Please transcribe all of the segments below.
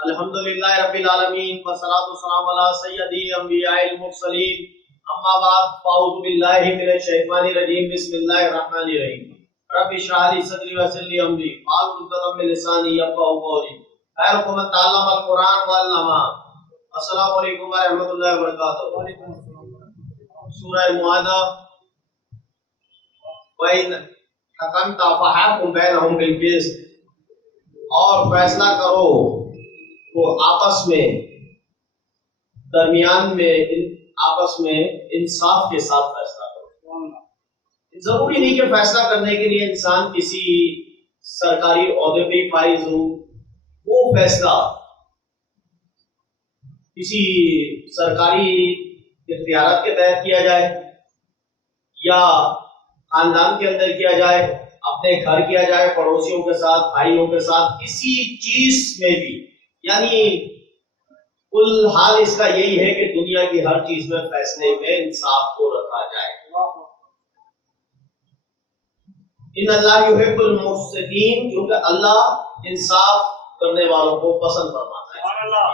الحمدللہ رب العالمین والصلاۃ والسلام علی سیدی انبیاء المرسلین اما بعد فاعوذ باللہ من الشیطان الرجیم بسم اللہ الرحمن الرحیم رب اشرح لی صدری ویسر لی امری واحلل عقدۃ من لسانی یفقهوا قولی خیرکم من تعلم القرآن وعلمہ۔ السلام علیکم ورحمۃ اللہ وبرکاتہ۔ سورہ معاہدہ وَإِنْ حَكَمْتَ فَحَكِمْ بَيْنَهُمْ بِالْقِسْطِ، اور فیصلہ کرو وہ آپس میں درمیان میں آپس میں انصاف کے ساتھ فیصلہ کرو۔ ضروری نہیں کہ فیصلہ کرنے کے لیے انسان کسی سرکاری عہدے پہ فائز ہو، وہ فیصلہ کسی سرکاری اختیارات کے تحت کیا جائے یا خاندان کے اندر کیا جائے، اپنے گھر کیا جائے، پڑوسیوں کے ساتھ، بھائیوں کے ساتھ، کسی چیز میں بھی، یعنی کل حال اس کا یہی ہے کہ دنیا کی ہر چیز میں فیصلے میں انصاف کو رکھا جائے۔ ان اللہ یحب المقسطین، کیونکہ اللہ انصاف کرنے والوں کو پسند فرماتا ہے۔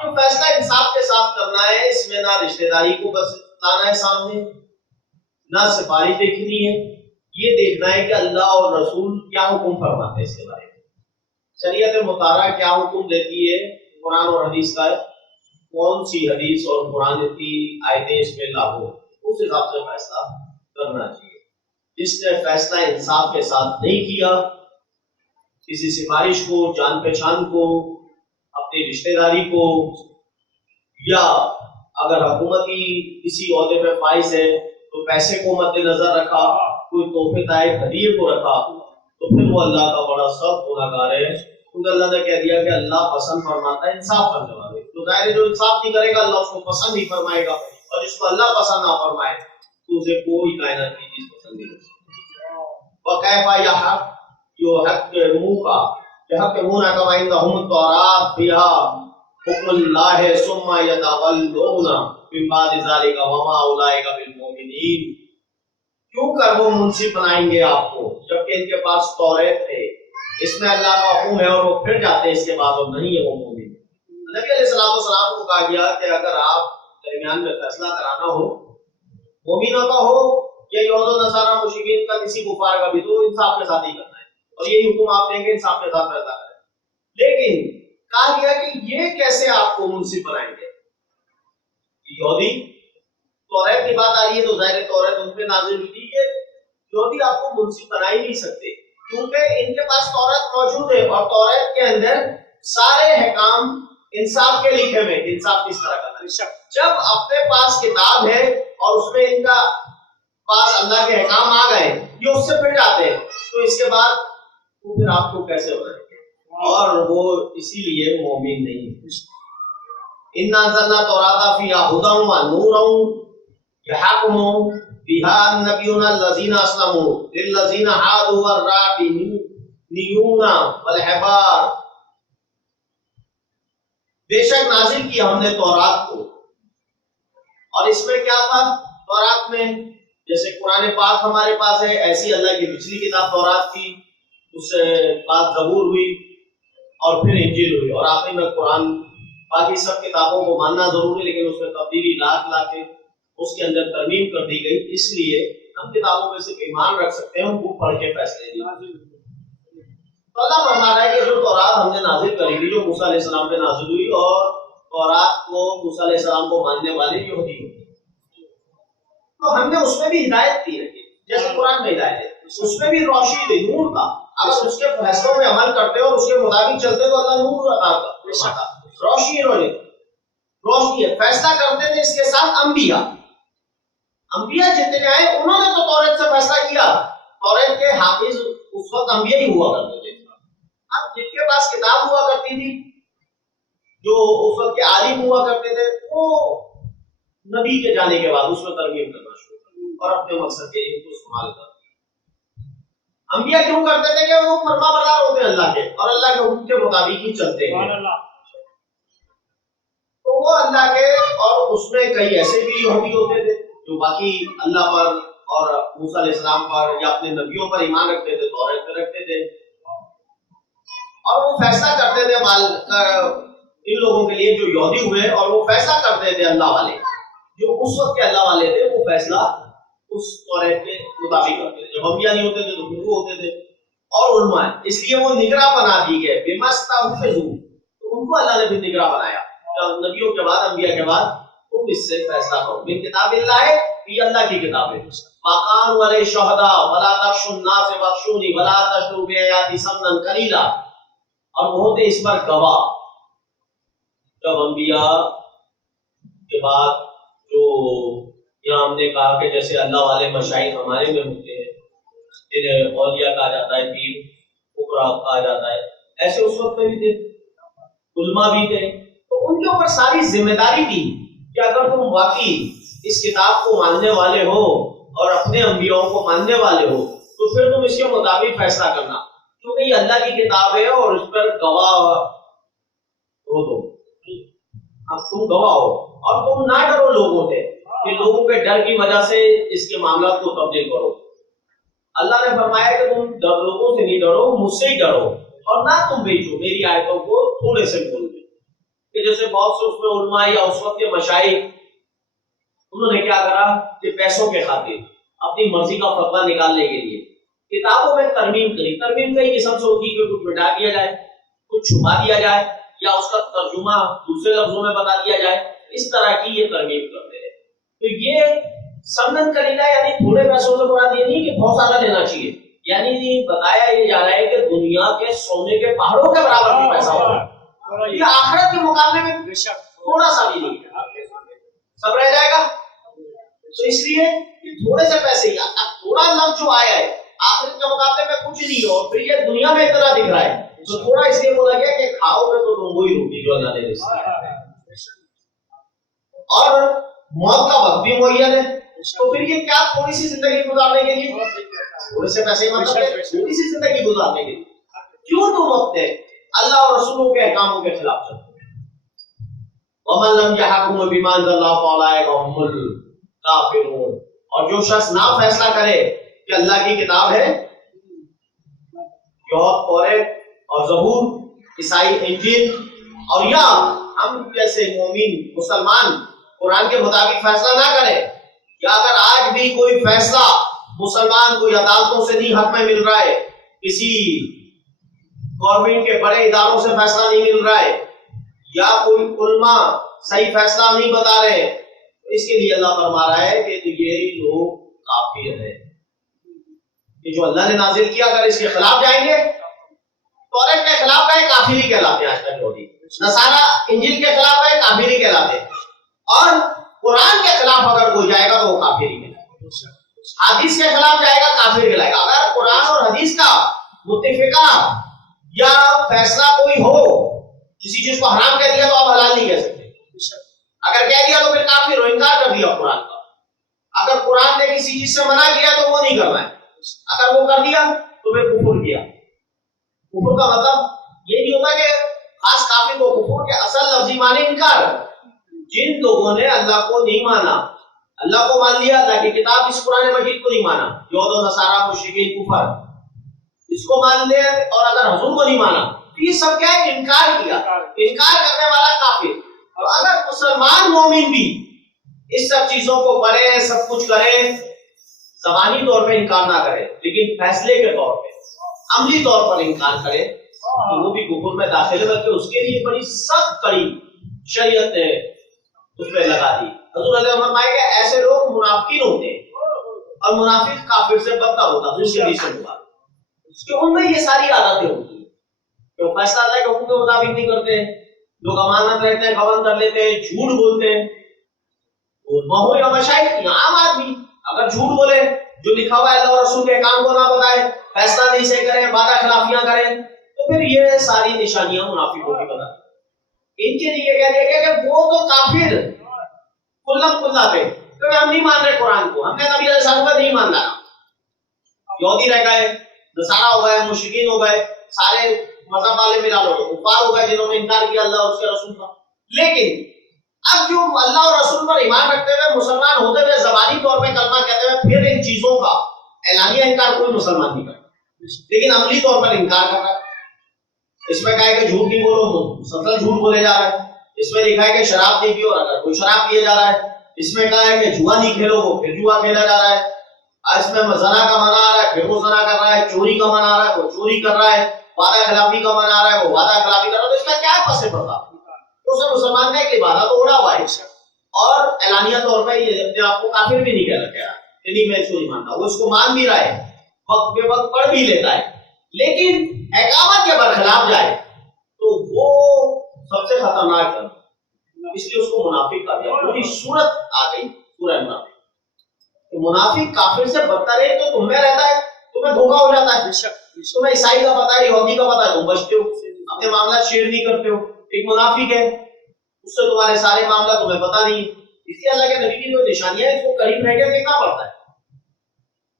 جو فیصلہ انصاف کے ساتھ کرنا ہے، اس میں نہ رشتہ داری کو بس لانا ہے سامنے، نہ سفارش دیکھنی ہے، یہ دیکھنا ہے کہ اللہ اور رسول کیا حکم فرماتے ہیں اس کے بارے میں، شریعت مطالعہ کیا حکم دیتی ہے، قرآن اور حدیث کا کون سی حدیث اور قرآن کی آیتیں اس میں لاگو، اس حساب سے فیصلہ کرنا چاہیے۔ جس نے فیصلہ انصاف کے ساتھ نہیں کیا، کسی سفارش کو، جان پہچان کو، اپنی رشتہ داری کو، یا اگر حکومتی کسی عہدے پہ فائز ہے تو پیسے کو مد نظر رکھا، کوئی تحفے طائب ہدیے کو رکھا، تو پھر وہ اللہ کا بڑا سخت گنہگار ہے، کیونکہ اللہ نے کہہ دیا کہ اللہ پسند فرماتا ہے انصاف کرنے والے۔ تو ظاہر ہے جو انصاف نہیں کرے گا اللہ اس کو پسند نہیں فرمائے گا، اور جس کو اللہ پسند نہ فرمائے تو اسے کوئی کائنات کی چیز پسند نہیں ہوگی۔ وَكَيْفَ يَحْكِمُونَ وَعِندَهُمُ التَّوْرَاةُ فِيهَا حُكْمُ اللَّهِ ثُمَّ يَتَوَلَّوْنَ مِن بَعْدِ ذَلِكَ وَمَا أُولَٰئِكَ بِالْمُؤْمِنِينَ۔ کیوں کر وہ منصف بنائیں گے آپ کو جبکہ ان کے پاس توریت ہے، اس میں اللہ کا حکم ہے، اور وہ پھر جاتے ہیں اس کے بعد اور نہیں ہے وہ مومن۔ نبی علیہ السلام کو کہا گیا کہ اگر آپ درمیان میں فیصلہ کرانا ہو، مومنوں کا ہو یا یہود و نصارہ مشرکین کا، کسی کفار کا بھی، تو انصاف کے ساتھ ہی کرنا ہے، اور یہی حکم آپ دیں گے انصاف کے ساتھ فیصلہ کریں۔ لیکن کہا گیا کہ یہ کیسے آپ کو منصف بنائیں گے؟ یہودی، توریت کی بات آ رہی ہے تو ظاہر توریت ان پہ نازل ہوئی تھی کہ یہودی آپ کو منصف بنا ہی نہیں سکتے، کیونکہ ان کے پاس توریت موجود ہے، اور توریت کے اندر سارے احکام انصاف کے لکھے ہوئے، انصاف کس طرح کرنا ہے۔ جب اپنے پاس کتاب ہے اور اس میں ان کا پاس اللہ کے احکام آ گئے، یہ اس سے پھر جاتے ہیں، تو اس کے بعد وہ پھر آپ کو کیسے بنائیں گے؟ اور وہ اسی لیے مومن نہیں ہے۔ اِنَّا أَنزَلْنَا التَّوْرَاةَ فِيهَا هُدًى وَنُورٌ يَحْكُمُ بِهَا النَّبِيُّونَ الَّذِينَ أَسْلَمُوا لِلَّذِينَ هَادُوا وَالرَّبِّيُّونَ وَالْأَحْبَارِ، بے شک نازل کی ہم نے تورات کو، اور اس میں کیا تھا؟ تورات میں جیسے قرآن پاک ہمارے پاس ہے، ایسی اللہ کی پچھلی کتاب تورات تھی، اس سے بعد زبور ہوئی اور پھر انجیل ہوئی، اور آخری میں قرآن۔ باقی سب کتابوں کو ماننا ضروری ہے، لیکن اس میں تبدیلی لا کے اس کے اندر ترمیم کر دی گئی، اس لیے ہم کتابوں پہ صرف ایمان رکھ سکتے ہیں، ان کو پڑھ کے فیصلے نہیں۔ تو اللہ فرما رہا ہے کہ جو تورات ہم نے نازل کری تھی، جو موسیٰ علیہ السلام پہ نازل ہوئی، اور تورات کو موسیٰ علیہ السلام کو ماننے والے یہودی ہوتے، تو ہم نے اس میں بھی ہدایت دی ہے، جیسے قرآن میں ہدایت ہے، اس میں بھی روشنی دی، نور تھا۔ اگر اس کے فیصلوں میں عمل کرتے اور اس کے مطابق چلتے تو اللہ نور عطا کرتا، روشنی روشنی ہے۔ فیصلہ کرتے تھے اس کے ساتھ انبیاء جتنے آئے انہوں نے تو توریت سے فیصلہ کیا، توریت کے حافظ اس وقت انبیاء ہی ہوا کرتے تھے۔ اب جن کے پاس کتاب ہوا کرتی تھی، جو اس وقت کے عالم ہوا کرتے تھے، وہ نبی کے جانے کے بعد اس میں ترمیم کرنا شروع کر اور اپنے مقصد کے لیے اس کو استعمال کر۔ انبیاء کیوں کرتے تھے کہ وہ فرما بردار ہوتے ہیں اللہ کے، اور اللہ کے حکم کے مطابق ہی چلتے ہیں، تو وہ اللہ کے، اور اس میں کئی ایسے بھی یہودی ہوتے تھے جو باقی اللہ پر اور موسیٰ علیہ السلام پر یا اپنے نبیوں پر ایمان رکھتے تھے، توریت پہ رکھتے تھے، اور وہ فیصلہ کرتے تھے ان لوگوں کے لیے جو یہودی ہوئے اور وہ فیصلہ کرتے تھے اللہ والے، جو اس وقت کے اللہ والے تھے، وہ فیصلہ اس توریت کے مطابق کرتے تھے. جب انبیاء نہیں ہوتے تھے تو گروہ ہوتے تھے اور علماء، اس لیے وہ نگراں بنا دی گئے. بِمَسْتَحْفِظُوا، تو ان کو اللہ نے بھی نگراں بنایا. نبیوں کے بعد، انبیاء کے بعد تم اس سے فیصلہ کرو. من کتاب اللہ ہے، یہ اللہ کی کتاب ہے. وَقَالُوا عَلَيْهِ شُهَدَاءَ وَلَا تَخْشُوا النَّاسَ وَاخْشُونِي وَلَا تَشْتَرُوا بِآيَاتِي ثَمَنًا قَلِيلًا، اور وہ ہوتے اس پر گواہ. جب انبیاء کے بعد جو یہاں ہم نے کہا کہ جیسے اللہ والے مشائخ ہمارے میں ہوتے ہیں، جنہیں اولیاء کہا جاتا ہے، پیر فقراء کہا جاتا ہے، ایسے اس وقت میں بھی تھے، علماء بھی تھے. تو ان کے اوپر ساری ذمہ داری تھی کہ اگر تم واقعی اس کتاب کو ماننے والے ہو اور اپنے انبیاءوں کو ماننے والے ہو تو پھر تم اس کے مطابق فیصلہ کرنا، کیونکہ یہ اللہ کی کتاب ہے اور اس پر گواہ ہو. تو اب تم گواہ ہو اور تم نہ ڈرو لوگوں سے کہ لوگوں کے ڈر کی وجہ سے اس کے معاملات کو تبدیل کرو. اللہ نے فرمایا کہ تم لوگوں سے نہیں ڈرو، مجھ سے ہی ڈرو، اور نہ تم بیچو میری آیتوں کو تھوڑے سے بول دے. کہ جیسے بہت سے اس میں علماء یا اس وقت کے مشائخ، انہوں نے کیا کرا کہ پیسوں کے خاطر اپنی مرضی کا فتویٰ نکالنے کے لیے کتابوں میں ترمیم کری. ترمیم کئی قسم سے ہوتی ہے کہ کچھ مٹا دیا جائے، کچھ چھپا دیا جائے، یا اس کا ترجمہ دوسرے لفظوں میں بتا دیا جائے. اس طرح کی یہ ترمیم کرتے ہیں. تو یہ سمنن قلیلہ یعنی تھوڑے پیسوں سے مراد یہ نہیں کہ بہت سارا لینا چاہیے، یعنی بتایا یہ جا رہا ہے کہ دنیا کے سونے کے پہاڑوں کے برابر بھی پیسہ ہوگا. یہ آخرت کے مقابلے میں تھوڑا سا بھی نہیں ہے، سب رہ جائے گا. تو اس لیے کہ تھوڑے سے پیسے ہی، تھوڑا لفظ جو آیا ہے آخرت کے مقابلے میں کچھ نہیں ہو، پھر یہ دنیا میں اتنا دکھ رہا ہے تو تھوڑا اس لیے بولا گیا کہ کھاؤ گے تو تم وہی روٹی جو اللہ نے رزق ہے. اور موت کا وقت بھی معین ہے، تو پھر یہ کیا تھوڑی سی زندگی گزارنے کے لیے، تھوڑے سے پیسے مطلب ہے تھوڑی سی زندگی گزارنے کے لیے کیوں تم اپنے اللہ اور رسولوں کے احکاموں کے خلاف چلتے ہیں. وَمَن لَّمْ يَحْكُم بِمَا أَنزَلَ اللَّهُ فَأُولَٰئِكَ هُمُ الْكَافِرُونَ، اور جو شخص نہ فیصلہ کرے کہ اللہ کی کتاب ہے، یہود، توریت اور زبور، عیسائی انجیل، اور یا ہم جیسے مومن مسلمان قرآن کے مطابق فیصلہ نہ کرے، یا اگر آج بھی کوئی فیصلہ مسلمان کو عدالتوں سے نہیں حق میں مل رہا ہے، کسی گورنمنٹ کے بڑے اداروں سے فیصلہ نہیں مل رہا ہے، یا کوئی علماء صحیح فیصلہ نہیں بتا رہے، اس کے لیے اللہ فرما رہا ہے کہ یہ لوگ کافر ہیں. کہ جو اللہ نے نازل کیا اگر اس کے خلاف جائیں گے، توریت کے خلاف گئے کافر ہی کہلاتے ہیں. آج تک ہوتی نصارہ انجیل کے خلاف گئے کافر ہی کہلاتے ہیں، اور قرآن کے خلاف اگر کوئی جائے گا تو وہ کافر ہی کہلائے گا. حدیث کے خلاف جائے گا کافر کہلائے گا. اگر قرآن اور حدیث کا متفقہ یا فیصلہ کوئی ہو، کسی چیز کو حرام کہہ دیا تو آپ حلال نہیں کہہ سکتے. اگر کہہ دیا تو پھر کافر ہو، انکار کر دیا قرآن کا. اگر قرآن نے کسی چیز سے منع کیا تو وہ نہیں کرنا ہے، اگر وہ کر دیا تو پھر کفر کیا. کفر کا مطلب یہ نہیں ہوتا کہ خاص کافر کو کفر کے اصل لفظی معنی انکار. جن لوگوں نے اللہ کو نہیں مانا، اللہ کو مان لیا، اللہ کی کتاب اس قرآن مجید کو نہیں مانا، یہود و نصارہ مشرکین کفر اس کو مان لے، اور اگر حضور کو نہیں مانا، یہ سب کیا ہے؟ انکار کیا. انکار کرنے والا کافر. اور اگر مسلمان مومن بھی اس سب چیزوں کو پڑھے، سب کچھ کرے، زبانی طور پہ انکار نہ کرے، لیکن فیصلے کے طور پہ، عملی طور پر انکار کرے، تو وہ بھی کفر میں داخل ہے، بلکہ اس کے لیے بڑی سخت کڑی شریعت نے اس پہ لگا دی. حضور علیہ فرمایا کہ ایسے لوگ منافقین ہوتے ہیں، اور منافق کافر سے بدتر ہوتا ہے، دوسرے حدیث میں بات کہ ان میں یہ ساری عادتیں ہوتی ہیں کہ فیصلہ اللہ کے حکم کے مطابق نہیں کرتے، لوگ امانت رہتے ہیں، گبن کر لیتے ہیں، جھوٹ بولتے ہیں. ماحول یا مشائخ، عام آدمی اگر جھوٹ بولے، جو لکھا ہوا ہے اللہ اور رسول کے کام کو نہ بتائے، فیصلہ نہیں صحیح کرے، وعدہ خلافیاں کریں، تو پھر یہ ساری نشانیاں منافقوں کی بتا. ان کے لیے کہہ دیا گیا کہ وہ تو کافر کلم کلا پہ، کہ ہم نہیں مان رہے قرآن کو، ہم نے نبی علیہ السلام کو نہیں ماننا. یہودی رہ گئے، نصارہ ہو گئے، مشرکین ہو گئے، سارے مذہب والے ملا لو، کفار ہو گئے جنہوں نے انکار کیا اللہ اور اس کے رسول کا. لیکن اب جو اللہ اور رسول پر ایمان رکھتے ہوئے مسلمان ہوتے ہوئے زبانی طور پہ کلمہ کہتے ہوئے پھر ان چیزوں کا اعلانیہ انکار کوئی مسلمان نہیں کرتا، لیکن عملی طور پر انکار کر رہا ہے. اس میں کہا ہے کہ جھوٹ نہیں بولو، مسلسل جھوٹ بولے جا رہا ہے. اس میں لکھا ہے کہ شراب نہیں پیو، اور اگر کوئی شراب پیے جا رہا ہے. اس میں کہا ہے کہ جوا نہیں کھیلو، وہ پھر جوا کھیلا جا رہا ہے. اس میں زنا کا منع آ رہا ہے، پھر وہ زنا کر رہا ہے. چوری کا منع آ رہا ہے، وہ چوری کر رہا ہے. وعدہ خلافی کا منع آ رہا ہے، وہ وعدہ خلافی کر رہا ہے. تو اس کا کیا پس پڑتا؟ تو اسے مسلمان کا ایک عبادت تو اڑا ہوا ہے، اور اعلانیہ طور پر یہ اپنے آپ کو کافر بھی نہیں کہہ رکھا ہے کہ نہیں میں اس کو نہیں مانتا. وہ اس کو مان بھی رہا ہے، وقت بے وقت پڑھ بھی لیتا ہے، لیکن احکامات کے برخلاف جائے تو وہ سب سے خطرناک ہے. اس لیے اس کو منافق کہا گیا. پوری صورت آ گئی سورہ منافق. منافق کافر سے بدتر ہے تو تم میں رہتا ہے، تمہیں دھوکا ہو جاتا ہے. تمہیں عیسائی کا پتا ہے، یہودی کا پتا ہے، تم بچتے ہو، اپنے معاملات شیئر نہیں کرتے ہو. ایک منافق ہے، اس سے تمہارے سارے معاملات تمہیں پتا نہیں. اس لیے اللہ کے نبی کی جو نشانیاں ہیں اس کو قریب رہ کے دیکھنا پڑتا ہے.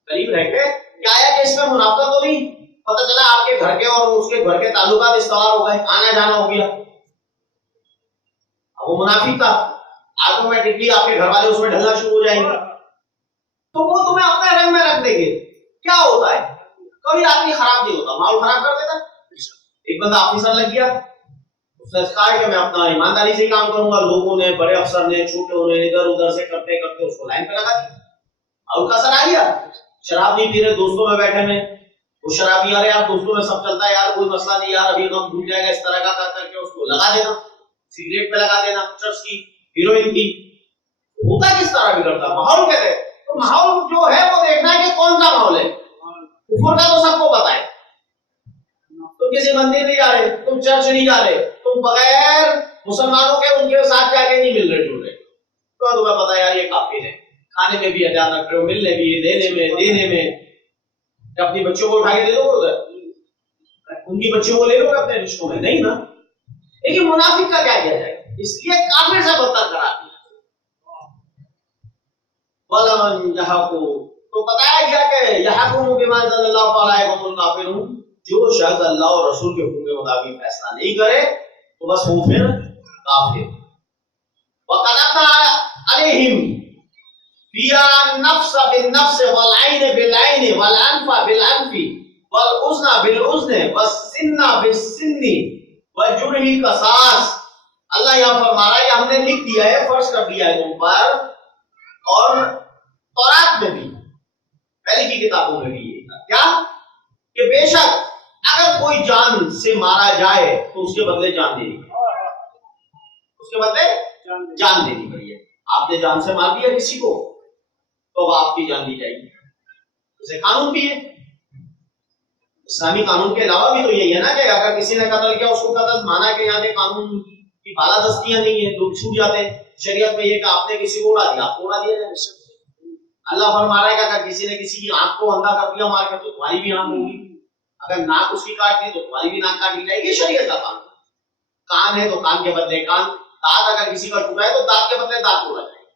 قریب رہ کے کیا ہے کہ اس میں منافقت تو نہیں، پتہ چلا آپ کے گھر کے اور اس کے گھر کے تعلقات استوار ہو گئے، آنا جانا ہو گیا. وہ منافق تھا، آٹومیٹکلی آپ کے گھر والے اس میں ڈھلنا شروع ہو جائیں گے، تو وہ تمہیں اپنے رنگ میں رکھ دیں گے. کیا ہوتا ہے؟ کبھی آدمی خراب نہیں ہوتا، ماحول خراب کر دیتا. ایک بندہ آفیسر لگ گیا، اس نے کہا کہ میں اپنا ایمانداری سے کام کروں گا. لوگوں نے، بڑے افسر نے، چھوٹے نے ادھر ادھر سے کرتے کرتے اس کو لائن پہ لگا دیا. اور ان کا اثر آ گیا. شراب نہیں پی رہے، دوستوں میں بیٹھے میں وہ شرابی، یار یار دوستوں میں سب چلتا ہے یار، کوئی مسئلہ نہیں یار، ابھی غم بھول جائے گا، اس طرح کا کر کے اس کو لگا دینا. سگریٹ پہ لگا دینا، چرس کی، ہیروئن کی. ہوتا کس طرح بگڑتا ماحول کہتے ہیں. تو ماحول جو ہے وہ دیکھنا ہے کہ کون سا ماحول ہے. کفر کا تو سب کو پتا ہے. تم کسی مندر نہیں جا رہے، تم چرچ نہیں جا رہے، تم بغیر مسلمانوں کے ان کے ساتھ جا کے نہیں مل رہے جڑ رہے، تو تمہیں پتا ہے یار یہ کافر ہے. کھانے میں بھی ادا نہ کرو، ملنے بھی، دینے میں اپنی بچوں کو اٹھا کے دے دو ادھر، ان کی بچوں کو لے لو اپنے رشتوں میں، نہیں نا. لیکن منافق کا کیا کیا جائے؟ اس لیے کافر سے بدتر کرا دیا. وَلَمَنْ يَحْكُمْ، تو بتایا گیا کہ يَحْكُمُ بِمَا أَنزَلَ اللَّهُ فَأُولَٰئِكَ هُمُ الْكَافِرُونَ. جو شخص اللہ اور رسول کے حکم کے مطابق فیصلہ نہیں کرے تو بس وہ پھر کافر. وَقَلَبْنَا عَلَيْهِمْ فِيهَا النَّفْسَ بِالنَّفْسِ وَالْعَيْنَ بِالْعَيْنِ وَالْأَنْفَ بِالْأَنْفِ وَالْأُذْنَ بِالْأُذْنِ وَالسِّنَّ بِالسِّنِّ وَالْجُرْحِ قِصَاص. اللہ یہاں فرما رہا ہے کہ ہم نے لکھ دیا ہے، فرض کر دیا ہے تم پر، اور تورات میں بھی، پہلے کی کتابوں میں بھی یہ تھا کیا کہ بے شک اگر کوئی جان سے مارا جائے تو اس کے بدلے جان دینی پڑی، اس کے بدلے جان دینی پڑی ہے. آپ نے جان سے مار دیا کسی کو تو آپ کی جان دی جائے گی. اسے قانون بھی ہے، اسلامی قانون کے علاوہ بھی تو یہی ہے نا کہ اگر کسی نے قتل کیا اس کو قتل مانا کہ یہاں کے قانون کی بالادستیاں نہیں ہیں، لوگ چھوٹ جاتے ہیں. شریعت میں یہ کہ آپ نے کسی کو اڑا دیا، آپ کو اڑا دیا جائے. اللہ فرما رہا ہے کہ اگر کسی نے کسی کی آنکھ کو اندھا کر دیا مار کے تو تمہاری بھی آنکھ ہوگی، اگر ناک اس کی کاٹ دی تو تمہاری بھی ناک کاٹ دی جائے گی. شریعت کا قانون. کان ہے تو کان کے بدلے کان، دانت اگر کسی کا ٹوٹا ہے تو دانت کے بدلے دانت ٹوٹا جائے گا،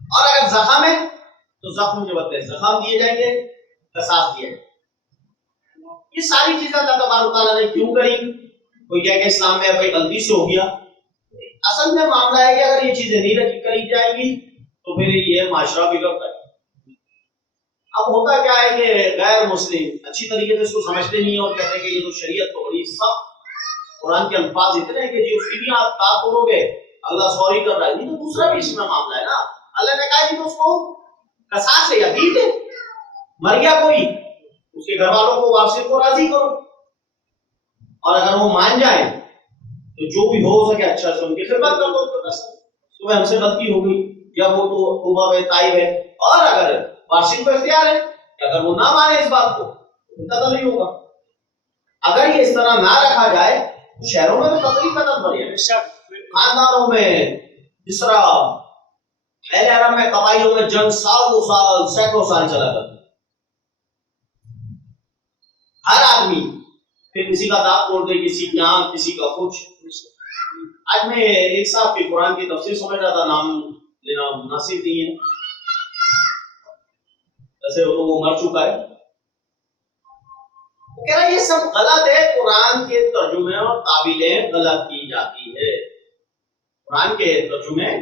اور اگر زخم ہے تو زخم کے بدلے زخم دیے جائیں گے، قصاص دیا جائے گا. یہ ساری چیزیں اللہ تبارک و تعالیٰ نے کیوں کری؟ کوئی کہے کہ اسلام میں بھائی غلطی سے ہو گیا. اصل میں معاملہ ہے کہ اگر یہ چیزیں نہیں کری جائیں گی تو پھر یہ معاشرہ بگڑتا ہے. اب ہوتا کیا ہے کہ غیر مسلم اچھی طریقے سے اس کو سمجھتے نہیں ہیں اور کہتے ہیں کہ یہ تو شریعت تو بڑی سخت، قرآن کے الفاظ اتنے ہیں کہ جی اس کی بھی آپ بات کرو گے اللہ سوری کر رہا ہے. نہیں تو دوسرا بھی اس میں معاملہ ہے نا. اللہ نے کہا کہ تو اس کو قصاص ہے یا دید ہے، مر گیا کوئی، اس کے گھر والوں کو واپسی کو راضی کرو، اور اگر وہ مان جائیں تو جو بھی ہو سکے اچھا سے ان کی خدمت کر دو. تو ہم سے غلطی ہو گئی یا وہ تو توبہ ہے، تائب ہے، اور اگر وارثین کو اختیار ہے کہ اگر وہ نہ مانے اس بات کو تو قتل نہیں ہوگا. اگر یہ اس طرح نہ رکھا جائے تو شہروں میں تو قتل ہی قتل بڑھ جائے. خاندانوں میں جس طرح اہل حرم میں قبائلوں میں جنگ سالوں سال سینکڑوں سال چلا کرتی، ہر آدمی پھر کسی کا دانت توڑ دے، کسی کی آنکھ، کسی کا کچھ. آج میں ایک صاحب کی قرآن کی تفسیر سمجھ رہا تھا، نام لینا مناسب نہیں ہے ویسے تو وہ مر چکا ہے. وہ کہہ رہا یہ سب غلط ہے، قرآن کے ترجمے اور تعبیریں غلط کی جاتی ہے، قرآن کے ترجمے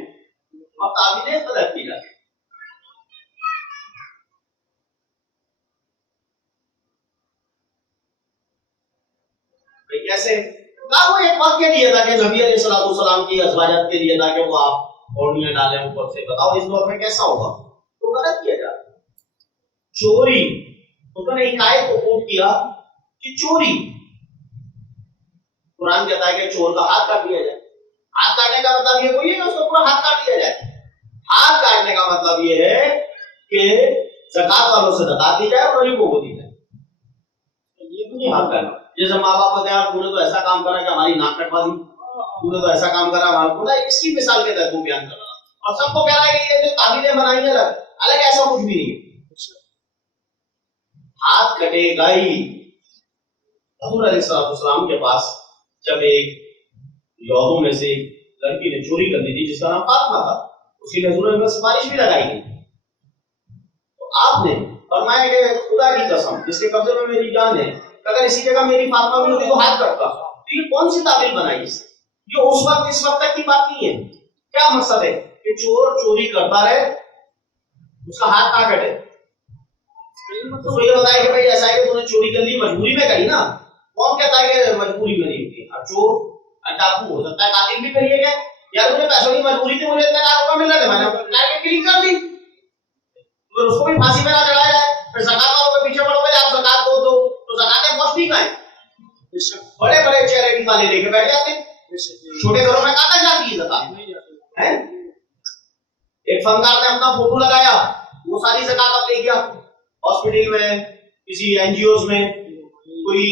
اور تعبیریں غلط کی جاتی ہیں. بھئی کیسے؟ کہا وہ ایک وقت کے لیے تھا کہ نبی علیہ السلام کی ازواجات کے لیے تھا کہ وہ آپ اوڑھنیاں ڈالیں اوپر سے، بتاؤ اس دور میں کیسا ہوگا؟ تو غلط کیا جاتا ہے۔ چوری، انہوں نے ایک آیت کو کوٹ کیا کہ چوری، قرآن کہتا ہے کہ چور کا ہاتھ کاٹ دیا جائے۔ ہاتھ کاٹنے کا مطلب یہ کوئی ہے کہ اس کو پورا ہاتھ کاٹ دیا جائے۔ ہاتھ کاٹنے کا مطلب یہ ہے کہ زکات والوں سے زکات لی جائے اور غریبوں کو دی جائے۔ یہ تو نہیں ہاتھ کاٹنا۔ جیسے ماں باپ ہوتے ہیں، تو نے تو ایسا کام کرا کہ ہماری ناک کٹوا دی، تو نے تو ایسا کام کرا ہمارے کو، اس کی مثال کے تحت وہ بیان کر رہا اور سب کو کہہ رہا ہے کہ یہ جو تعبیریں بنائی ہیں الگ ایسا کچھ بھی نہیں ہے۔ ہاتھ کٹے گا ہی۔ حضور علیہ السلام کے پاس جب ایک یہودوں میں سے ایک لڑکی نے چوری کر دی تھی جس کا نام فاطمہ تھا، اس کی حضور میں سفارش بھی لگائی گئی، تو آپ نے فرمایا کہ خدا کی قسم جس کے قبضے میں میری جان ہے، اگر اسی جگہ میری فاطمہ بھی ہوتی تو ہاتھ کٹتا۔ تو یہ کون سی تعبیر بنائی اس نے؟ یہ اس وقت تک کی بات نہیں ہے۔ کیا مقصد ہے کہ چور چوری کرتا رہے، اس کا ہاتھ نہ کٹے؟ تو یہ بتایا کہ بھائی ایسا ہے کہ تو نے چوری کر لی، مجبوری میں کری نا۔ کون کہتا ہے کہ مجبوری میں نہیں ہوتی؟ چور ڈاکو ہو سکتا ہے، قاتل بھی کریے گا، یا مجھے پیسوں کی مجبوری تھی، مجھے اتنا لاکھ روپے مل رہا تھا، میں نے ٹارگیٹ کلک کر دی، پھر اس کو بھی پھانسی پہ نہ چڑھایا جائے، پھر زکات والوں کے پیچھے پڑو گے آپ زکات دو دو، تو زکاتیں پہنچتی کہاں ہیں؟ بڑے بڑے چیریٹی والے لے کے بیٹھ جاتے ہیں، چھوٹے گھروں میں کہاں تک جاتی ہے زکات؟ ایک فنکار نے اپنا فوٹو لگایا، وہ ساری زکات اب لے گیا، ہاسپٹل میں، کسی این جی اوز میں، کوئی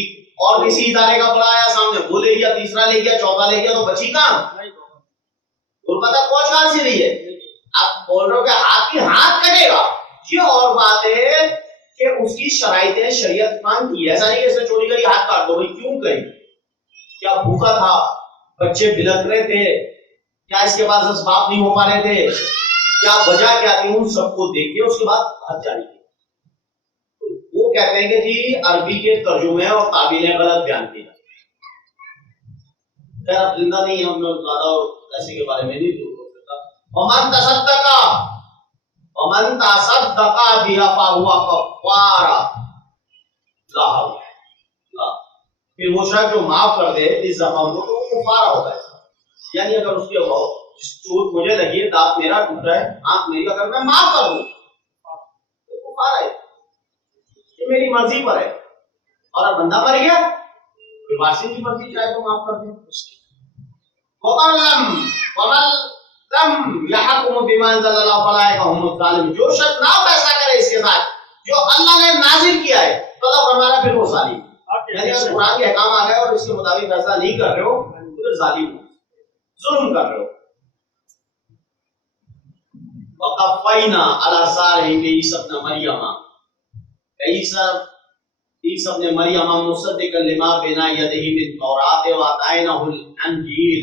اور کسی ادارے کا بڑا آیا سامنے، وہ لے گیا، تیسرا لے گیا، چوتھا لے گیا، تو بچی کہاں؟ اور پتہ پہنچ کہاں سے رہی ہے؟ اب بول رہے ہو کہ ہاتھ کی ہاتھ کٹے گا، یہ اور بات ہے کہ اس کی شرائطیں شریعت مانگتی ہے۔ ایسا نہیں کہ اس نے چوری کری ہاتھ کاٹ دو، بھائی کیوں کری؟ کیا بھوکا تھا؟ بچے بلک رہے تھے؟ کیا اس کے پاس اسباب نہیں ہو پا رہے تھے؟ کیا وجہ کیا تھی؟ ان سب کو دیکھ کے اس کے بعد حد جاری کی۔ وہ کہتے ہیں کہ جی عربی کے ترجمے اور تعبیریں غلط بیان کی جاتی ہیں۔ خیر اب زندہ نہیں ہے، ہم لوگ زیادہ ایسے کے بارے میں نہیں دور ہو سکتا۔ ومن تصدق بها فهو کفارہ لاہ، پھر وہ شخص جو معاف کر دے اس زخم کو تو وہ کفارہ ہوتا ہے۔ یعنی اگر اس کے چوٹ مجھے لگی ہے، دانت میرا ٹوٹا ہے، آنکھ میری، اگر میں معاف کر دوں تو کفارہ ہے، یہ میری مرضی پر ہے۔ اور اب بندہ مر گیا، پھر وارثین کی مرضی چاہے تو معاف کر دیں۔ ومن لم يحكم بما انزل الله فاولئك هم الظالمون، جو شخص نہ فیصلہ کرے اس کے ساتھ جو اللہ نے نازل کیا ہے تو اللہ فرمانا پھر وہ ظالم، یعنی اگر قرآن کے احکام آ گئے اور اس کے مطابق فیصلہ نہیں کر رہے ہو تو پھر ظالم ہو، ظلم کر رہے ہو۔ وقفینا علی آثارہم بعیسی ابن مریم، عیسی ابن مریم مصدقا لما بین یدیہ من التوراۃ وآتیناہ الانجیل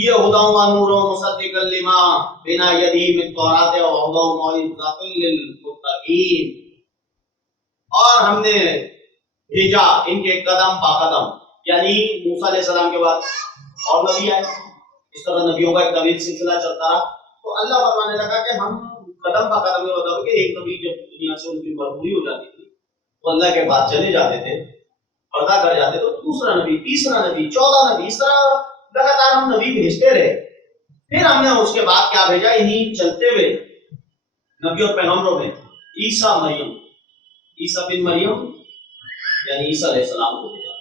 یہ ہدا و نور و مصدقا لما بین یدیہ من التوراۃ وہدی و موعظۃ للمتقین، اور ہم نے بھیجا ان کے قدم با قدم، یعنی موسیٰ علیہ السلام کے بعد اور نبی آئے، اس طرح نبیوں کا ایک طویل سلسلہ چلتا رہا، تو اللہ فرمانے لگا کہ ہم قدم با قدم یہ ہوتا کہ ایک نبی جب دنیا سے ان کی مرحومی ہو جاتی تھی تو اللہ کے بعد چلے جاتے تھے، پردہ کر جاتے، تو دوسرا نبی، تیسرا نبی، 14 نبی، اس طرح لگاتار ہم نبی بھیجتے رہے۔ پھر ہم نے اس کے بعد کیا بھیجا؟ انہی چلتے ہوئے نبی اور پیغمبروں میں عیسیٰ بن مریم یعنی عیسیٰ علیہ السلام کو بھیجا۔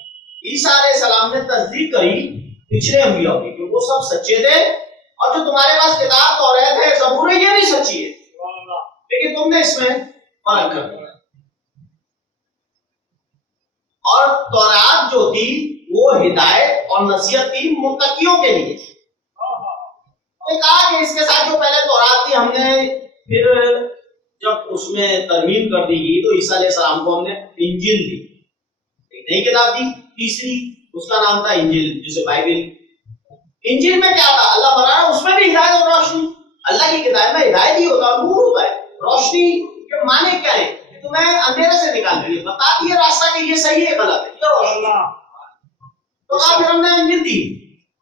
عیسیٰ علیہ السلام نے تصدیق کری پچھلے انبیاء کی کہ وہ سب سچے تھے، اور جو تمہارے پاس کتاب توریت ہے، زبور ہے، یہ بھی سچی ہے، لیکن تم نے اس میں فرق کر دیا۔ اور تورات جو تھی وہ ہدایت اور نصیحت تھی متقیوں کے لیے۔ نے کہا کہ اس کے ساتھ جو پہلے تورات تھی ہم نے پھر جب اس میں ترمیم کر دی گئی تو عیسیٰ علیہ السلام کو ہم نے انجیل دی، ایک نئی کتاب دی، تیسری، اس کا نام تھا انجیل، جسے بائبل۔ انجیل میں کیا تھا؟ اللہ بنا رہا، اس میں بھی ہدایت اور روشنی۔ اللہ کی کتاب میں ہدایت ہی ہوتا ہے، نور ہوتا ہے، روشنی کے معنی کیا ہے؟ تمہیں اندھیرے سے نکالتی ہے، بتاتی ہے راستہ کہ یہ صحیح ہے غلط ہے، یہ روشنی۔ تو پھر ہم نے انجیل دی،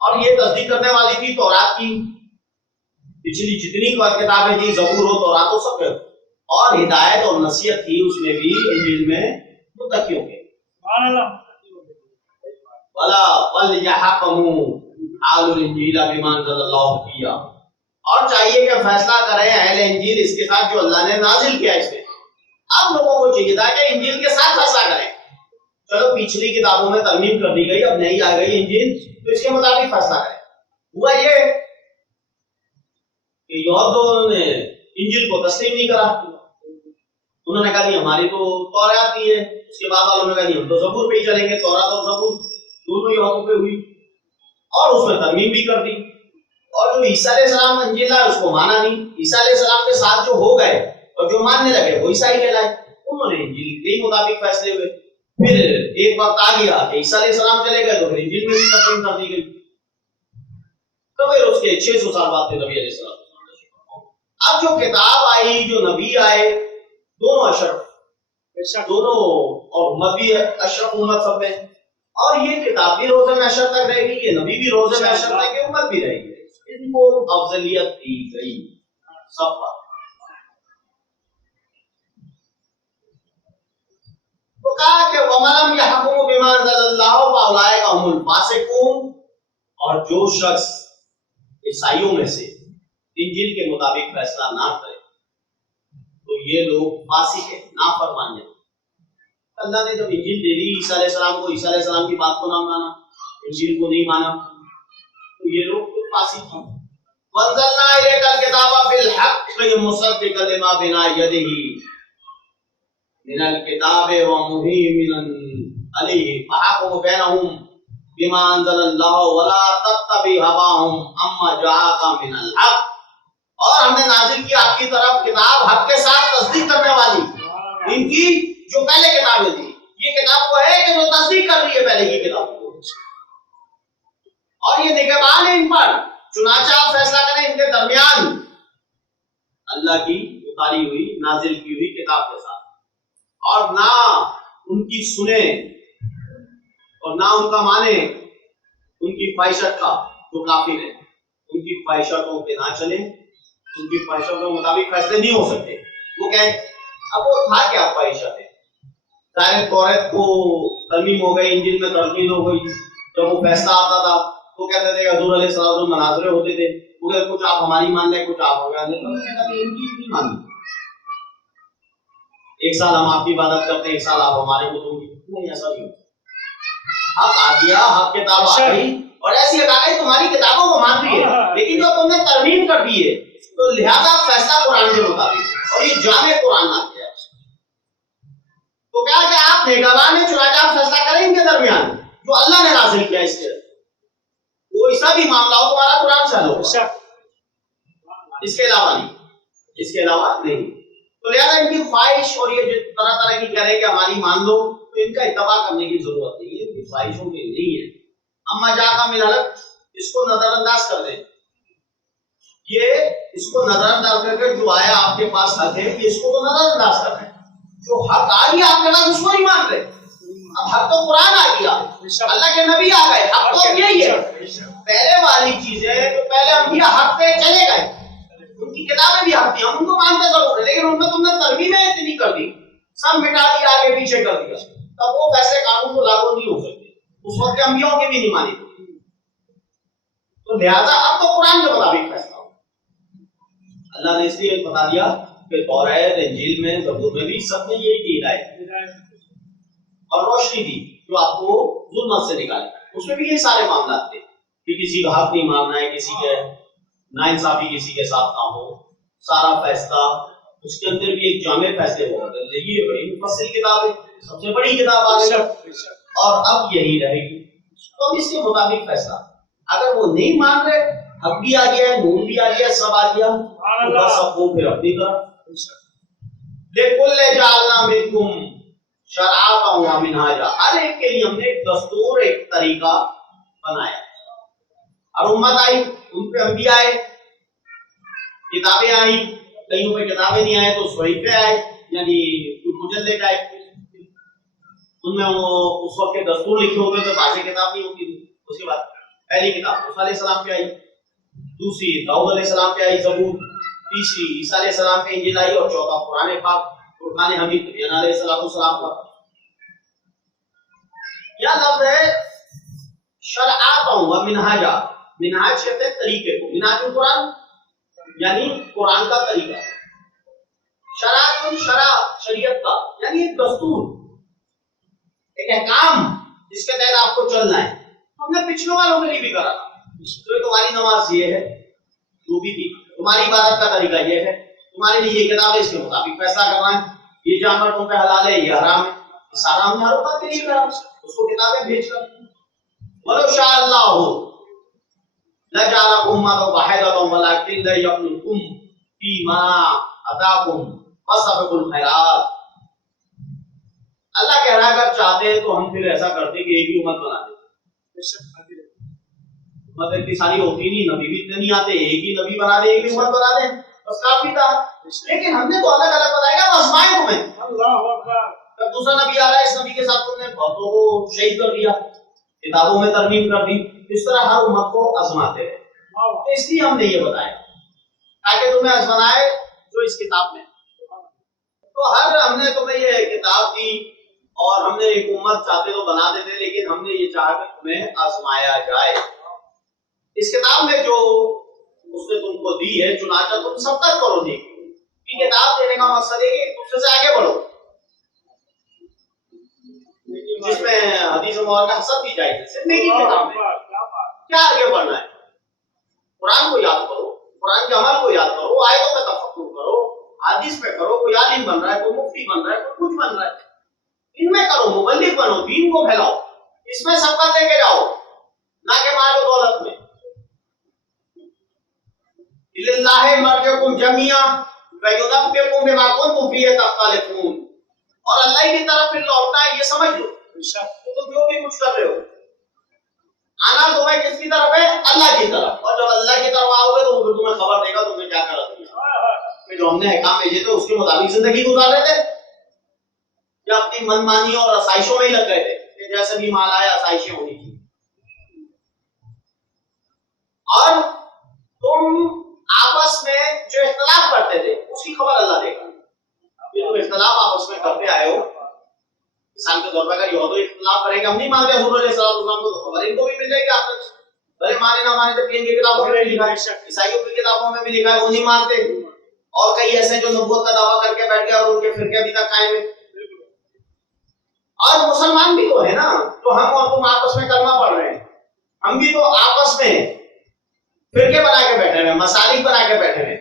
اور یہ تصدیق کرنے والی تھی تورات کی، پچھلی جتنی کتابیں تھی، زبور ہو، تورات ہو، سب، اور ہدایت اور نصیحت تھی اس میں بھی انجیل میں متقیوں کے۔ ولا وَلْيَحْكُمُوا أَهْلُ الْإِنْجِيلَ بِمَا أَنزَلَ اللَّهُ فِيهِ، اور چاہیے کہ فیصلہ کریں اہل انجیل اس کے ساتھ جو اللہ نے نازل کیا اس میں۔ اب لوگوں کو چاہیے تھا کہ انجیل کے ساتھ فیصلہ کریں، چلو پچھلی کتابوں میں ترمیم کر دی گئی، اب نئی آ گئی انجیل، تو اس کے مطابق فیصلہ کریں۔ ہوا یہ کہ یہودوں نے انجیل کو تسلیم نہیں کرا، انہوں نے کہا نہیں ہماری تو توراۃ ہی ہے، اس کے بعد والوں نے کہا نہیں ہم تو زبور پہ ہی چلیں گے، توراۃ اور زبور دونوں یہودوں پہ ہوئی اور اس میں ترمیم بھی کر دی، اور جو عیسیٰ علیہ السلام انجیل لائے اس کو مانا نہیں، عیسیٰ علیہ السلام کے ساتھ جو ہو گئے اور جو ماننے لگے وہ عیسائی کہلائے، انہوں نے انجیل کے مطابق فیصلے ہوئے۔ پھر ایک وقت آ گیا کہ عیسیٰ علیہ السلام چلے گئے تو پھر انجیل میں بھی ترمیم کر دی گئی، تو پھر اس کے 600 سال بعد پھر نبی علیہ السلام۔ اب جو کتاب آئی، جو نبی آئے، دونوں اشرف، دونوں اور امت بھی اشرف امت سب میں، اور یہ کتاب بھی روزے میں اشر تک رہے گی، یہ نبی بھی روزے میں اشر تک، امت بھی رہے گی، ان کو افضلیت دی گئی سب پر۔ تو کہا کہ وَمَن لَمْ يَحْكُم بِمَا أَنزَلَ اللَّهُ فَأُولَٰئِكَ هُمُ الْفَاسِقُونَ، اور جو شخص عیسائیوں میں سے انجیل کے مطابق فیصلہ نہ کرے تو یہ لوگ فاسق ہیں، نافرمان ہیں۔ اللہ نے جب انجیل دے دی عیسیٰ علیہ السلام کو، عیسیٰ علیہ السلام کی بات کو نہ مانا، انجیل کو نہیں مانا، تو یہ لوگ تو فاسق ہیں۔ وَأَنزَلْنَا إِلَيْكَ الْكِتَابَ بِالْحَقِّ مُصَدِّقًا لِمَا بَيْنَ يَدَيْهِ مِنَ الْكِتَابِ وَمُهَيْمِنًا عَلَيْهِ فَاحْكُم بَيْنَهُم بِمَا أَنزَلَ اللَّهُ وَلَا تَتَّبِعْ هَوَاهُمْ عَمَّا جَاءَكَ مِنَ الْحَقِّ، اور ہم نے نازل کی آپ کی طرف کتاب حق کے ساتھ تصدیق کرنے والی، ان کی جو پہلے کتابیں تھی، یہ کتاب وہ ہے کہ جو تصدیق کر رہی ہے پہلے کی کتاب کو، اور یہ نگہبان ہے ان پر، چنانچہ آپ فیصلہ کریں ان کے درمیان اللہ کی اتاری ہوئی نازل کی ہوئی کتاب کے ساتھ، اور نہ ان کی سنیں اور نہ ان کا مانے ان کی خواہشات کا، جو کافر ہیں ان کی خواہشاتوں پہ نہ چلیں، ان کی خواہشوں کے مطابق فیصلے نہیں ہو سکتے۔ وہ کہے اب وہ تھا کیا خواہشات ہے، ظاہر توریت کو ترمیم ہو گئی، انجیل میں ترمیم ہو گئی، جب وہ فیصلہ آتا تھا تو کہتے تھے حضور علیہ السلام مناظرے ہوتے تھے، ادھر کچھ آپ ہماری مان لیں کچھ آپ ہماری نہیں مانیں، ایک سال ہم آپ کی عبادت کرتے ہیں ایک سال آپ ہمارے کو دوں گی، نہیں ایسا نہیں ہوتا۔ حق آ گیا، حق کتاب آ گئی، اور ایسی حق آ گئی تمہاری کتابوں کو مان رہی ہے، لیکن جو تم نے ترمیم کر دی ہے تو لہذا فیصلہ قرآن کے مطابق، اور یہ جامع قرآن نہ کیا ہے۔ تو کیا کہ آپ نگہبان ہیں، چنانچہ آپ فیصلہ کریں ان کے درمیان جو اللہ نے نازل کیا، اس کے کوئی سا بھی معاملہ ہو تمہارا قرآن سے حل ہوگا، اس کے علاوہ نہیں، اس کے علاوہ نہیں۔ تو لہذا ان کی خواہش اور یہ جو طرح طرح کی کہہ رہے کہ ہماری مان لو، تو ان کا اتباع کرنے کی ضرورت نہیں ہے، ان کی خواہشوں کے نہیں ہے۔ اما جا کا ملالت، اس کو نظر انداز کر دیں، یہ اس کو نظر انداز کر کے جو آیا آپ کے پاس حق ہے، یہ اس کو تو نظر انداز کر رہے ہیں، جو حق آ گیا آپ کے پاس اس کو نہیں مان رہے۔ اب حق تو قرآن آ گیا، اللہ کے نبی آ گئے، حق تو یہی ہے۔ پہلے والی چیزیں جو پہلے انبیاء حق پہ چلے گئے، ان کی کتابیں بھی حق تھی، ہم ان کو مانتے ضرور ہیں، لیکن ان میں تم نے ترمیمیں اتنی کر دی، سب مٹا دیا، آگے پیچھے کر دیا، تب وہ فیصلے قانون کو لاگو نہیں ہو سکتے، اس وقت کے انبیاءوں کی بھی نہیں مانی تھی۔ تو لہٰذا اب تو قرآن کے مطابق فیصلہ ہو، اللہ نے اس لیے بتا دیا کہ توریت، انجیل میں، زبور میں بھی سب نے یہی کی ہدایت اور روشنی دی جو آپ کو ظلمت سے نکالے، اس میں بھی یہ سارے معاملات تھے کہ کسی کا حق نہیں ماننا ہے، کسی کے ناانصافی کسی کے ساتھ نہ ہو، سارا فیصلہ اس کے اندر بھی ایک جامع فیصلے ہوا کرتے، یہ بڑی مفصل کتاب ہے، سب سے بڑی کتاب آ گئی اور اب یہی رہے گی، تو اس کے مطابق فیصلہ۔ اگر وہ نہیں مان رہے، حق بھی آ گیا ہے، نون بھی آ گیا، سب آ گیا، تو بس اب وہ پھر اپنی طرف۔ لِكُلِّ جَعَلْنَا مِنْكُمْ شَرْعَةً وَمِنْهَاجًا، ہر ایک کے لیے ہم نے ایک دستور، ایک طریقہ بنایا، اور امت آئی، ان پہ انبیاء آئے، کتابیں آئیں، کئیوں پہ کتابیں نہیں آئے تو صحیفے آئے، یعنی مجلد آئے، ان میں وہ اس وقت کے دستور لکھے ہوتے تھے، بعض کتاب نہیں ہوتی تھی۔ اس کے بعد پہلی کتاب موسیٰ علیہ السلام پہ آئی، دوسری داؤد علیہ السلام پہ آئی زبور، تیسری عیسیٰ علیہ السلام پہ انجیل آئی، اور چوتھا قرآن پاک، فرقان حمید نبی علیہ السلام کا۔ کیا لفظ ہے شرعات و منہاجا، منہاج کہتے ہیں طریقے کو، منہاج القرآن یعنی قرآن کا طریقہ، شرعات شرع شریعت کا یعنی ایک دستور، ایک احکام جس کے تحت آپ کو چلنا ہے. ہم نے پچھلے والوں کے لیے بھی کرا، تو تمہاری نماز یہ ہے جو بھی تھی، تمہاری عبادت کا طریقہ یہ ہے، تمہارے لیے یہ کتاب ہے اس کے مطابق فیصلہ کرنا ہے، یہ جانور تم پہ حلال ہے یہ حرام ہے، یہ سارا ہم نے ہر بات کے لیے کرا اس کو کتابیں بھیج کر. وَلَوْ شَاءَ اللَّهُ لَجَعَلَكُمْ أُمَّةً وَاحِدَةً وَلَكِنْ لِيَبْلُوَكُمْ فِيمَا آتَاكُمْ فَاسْتَبِقُوا الْخَيْرَاتِ. اللہ کہہ رہا ہے اگر چاہتے تو ہم پھر ایسا کرتے کہ ایک ہی امت بنا دیتے. امت اتنی ساری ہوتی نہیں، نبی بھی اتنے نہیں آتے، ایک ہی نبی بنا دے، ایک ہی امت بنا دیں بس کافی تھا. لیکن ہم نے تو الگ الگ بتایا گا، آزمائے تمہیں. اللہ اکبر. دوسرا نبی آ رہا ہے، اس نبی کے ساتھ تم نے بہتوں کو شہید کر دیا، کتابوں میں ترمیم کر دی. اس طرح ہر امت کو آزماتے ہیں. اس لیے ہم نے یہ بتایا تاکہ تمہیں آزمانا ہے جو اس کتاب میں. تو ہم نے تمہیں یہ کتاب دی اور ہم نے ایک امت چاہتے تو بنا دیتے، لیکن ہم نے یہ چاہا کہ تمہیں آزمایا جائے. اس کتاب میں جو اس نے تم کو دی ہے، چنانچہ تم سب تک کرو. دی کتاب دینے کا مقصد ہے کہ ایک دوسرے سے آگے بڑھو، جس میں حدیث مبارکہ حسب کی جائے. نیکی کے کام میں کیا آگے بڑھنا ہے؟ قرآن کو یاد کرو، قرآن کے عمل کو یاد کرو، آیتوں میں تفکر کرو، حدیث پہ کرو. کوئی عالم بن رہا ہے، کوئی مفتی بن رہا ہے، کوئی کچھ بن رہا ہے، ان میں کرو، مبلغ بنو، دین کو پھیلاؤ. اس میں سب کا لے کے جاؤ، نہ کہ مال و دولت میں. للہ مرجعکم جمیعا فینبئکم بما کنتم فیہ تختلفون. اور اللہ کی طرف پھر لوٹنا ہے، یہ سمجھ لو کہ تم جو بھی کچھ کر رہے ہو آنا تمہیں کس کی طرف ہے؟ اللہ کی طرف. اور جب اللہ کی طرف آؤ گے تو پھر تمہیں خبر دے گا تمہیں کیا کرنا ہے. جو ہم نے احکام بھیجے تھے اس کے مطابق زندگی گزار رہے تھے یا اپنی من مانی اور آسائشوں میں ہی لگ گئے تھے کہ جیسے بھی مال آیا آسائشیں ہونی تھی. اور تم آپس میں جو اختلاف کرتے تھے اس کی خبر اللہ دے گا. یہ تم اختلاف آپس میں کرتے آئے ہو، مثال کے طور پر اگر یہودی اختلاف کریں گے، ہم نہیں مانتے حضور علیہ السلام کو، تو خبر ان کو بھی مل جائے گی. آپ بھلے مانے نہ مانے، تو ان کی کتابوں میں بھی لکھا ہے، عیسائیوں کی کتابوں میں بھی لکھا ہے، وہ نہیں مانتے. اور کئی ایسے جو نبوت کا دعویٰ کر کے بیٹھ گئے اور ان کے فرقے ابھی تک قائم ہیں. اور مسلمان بھی تو ہے نا، تو ہم اور تم آپس میں کلمہ پڑھ رہے ہیں، ہم بھی تو آپس میں فرقے بنا کے بیٹھے ہیں، مسالک بنا کے بیٹھے ہیں.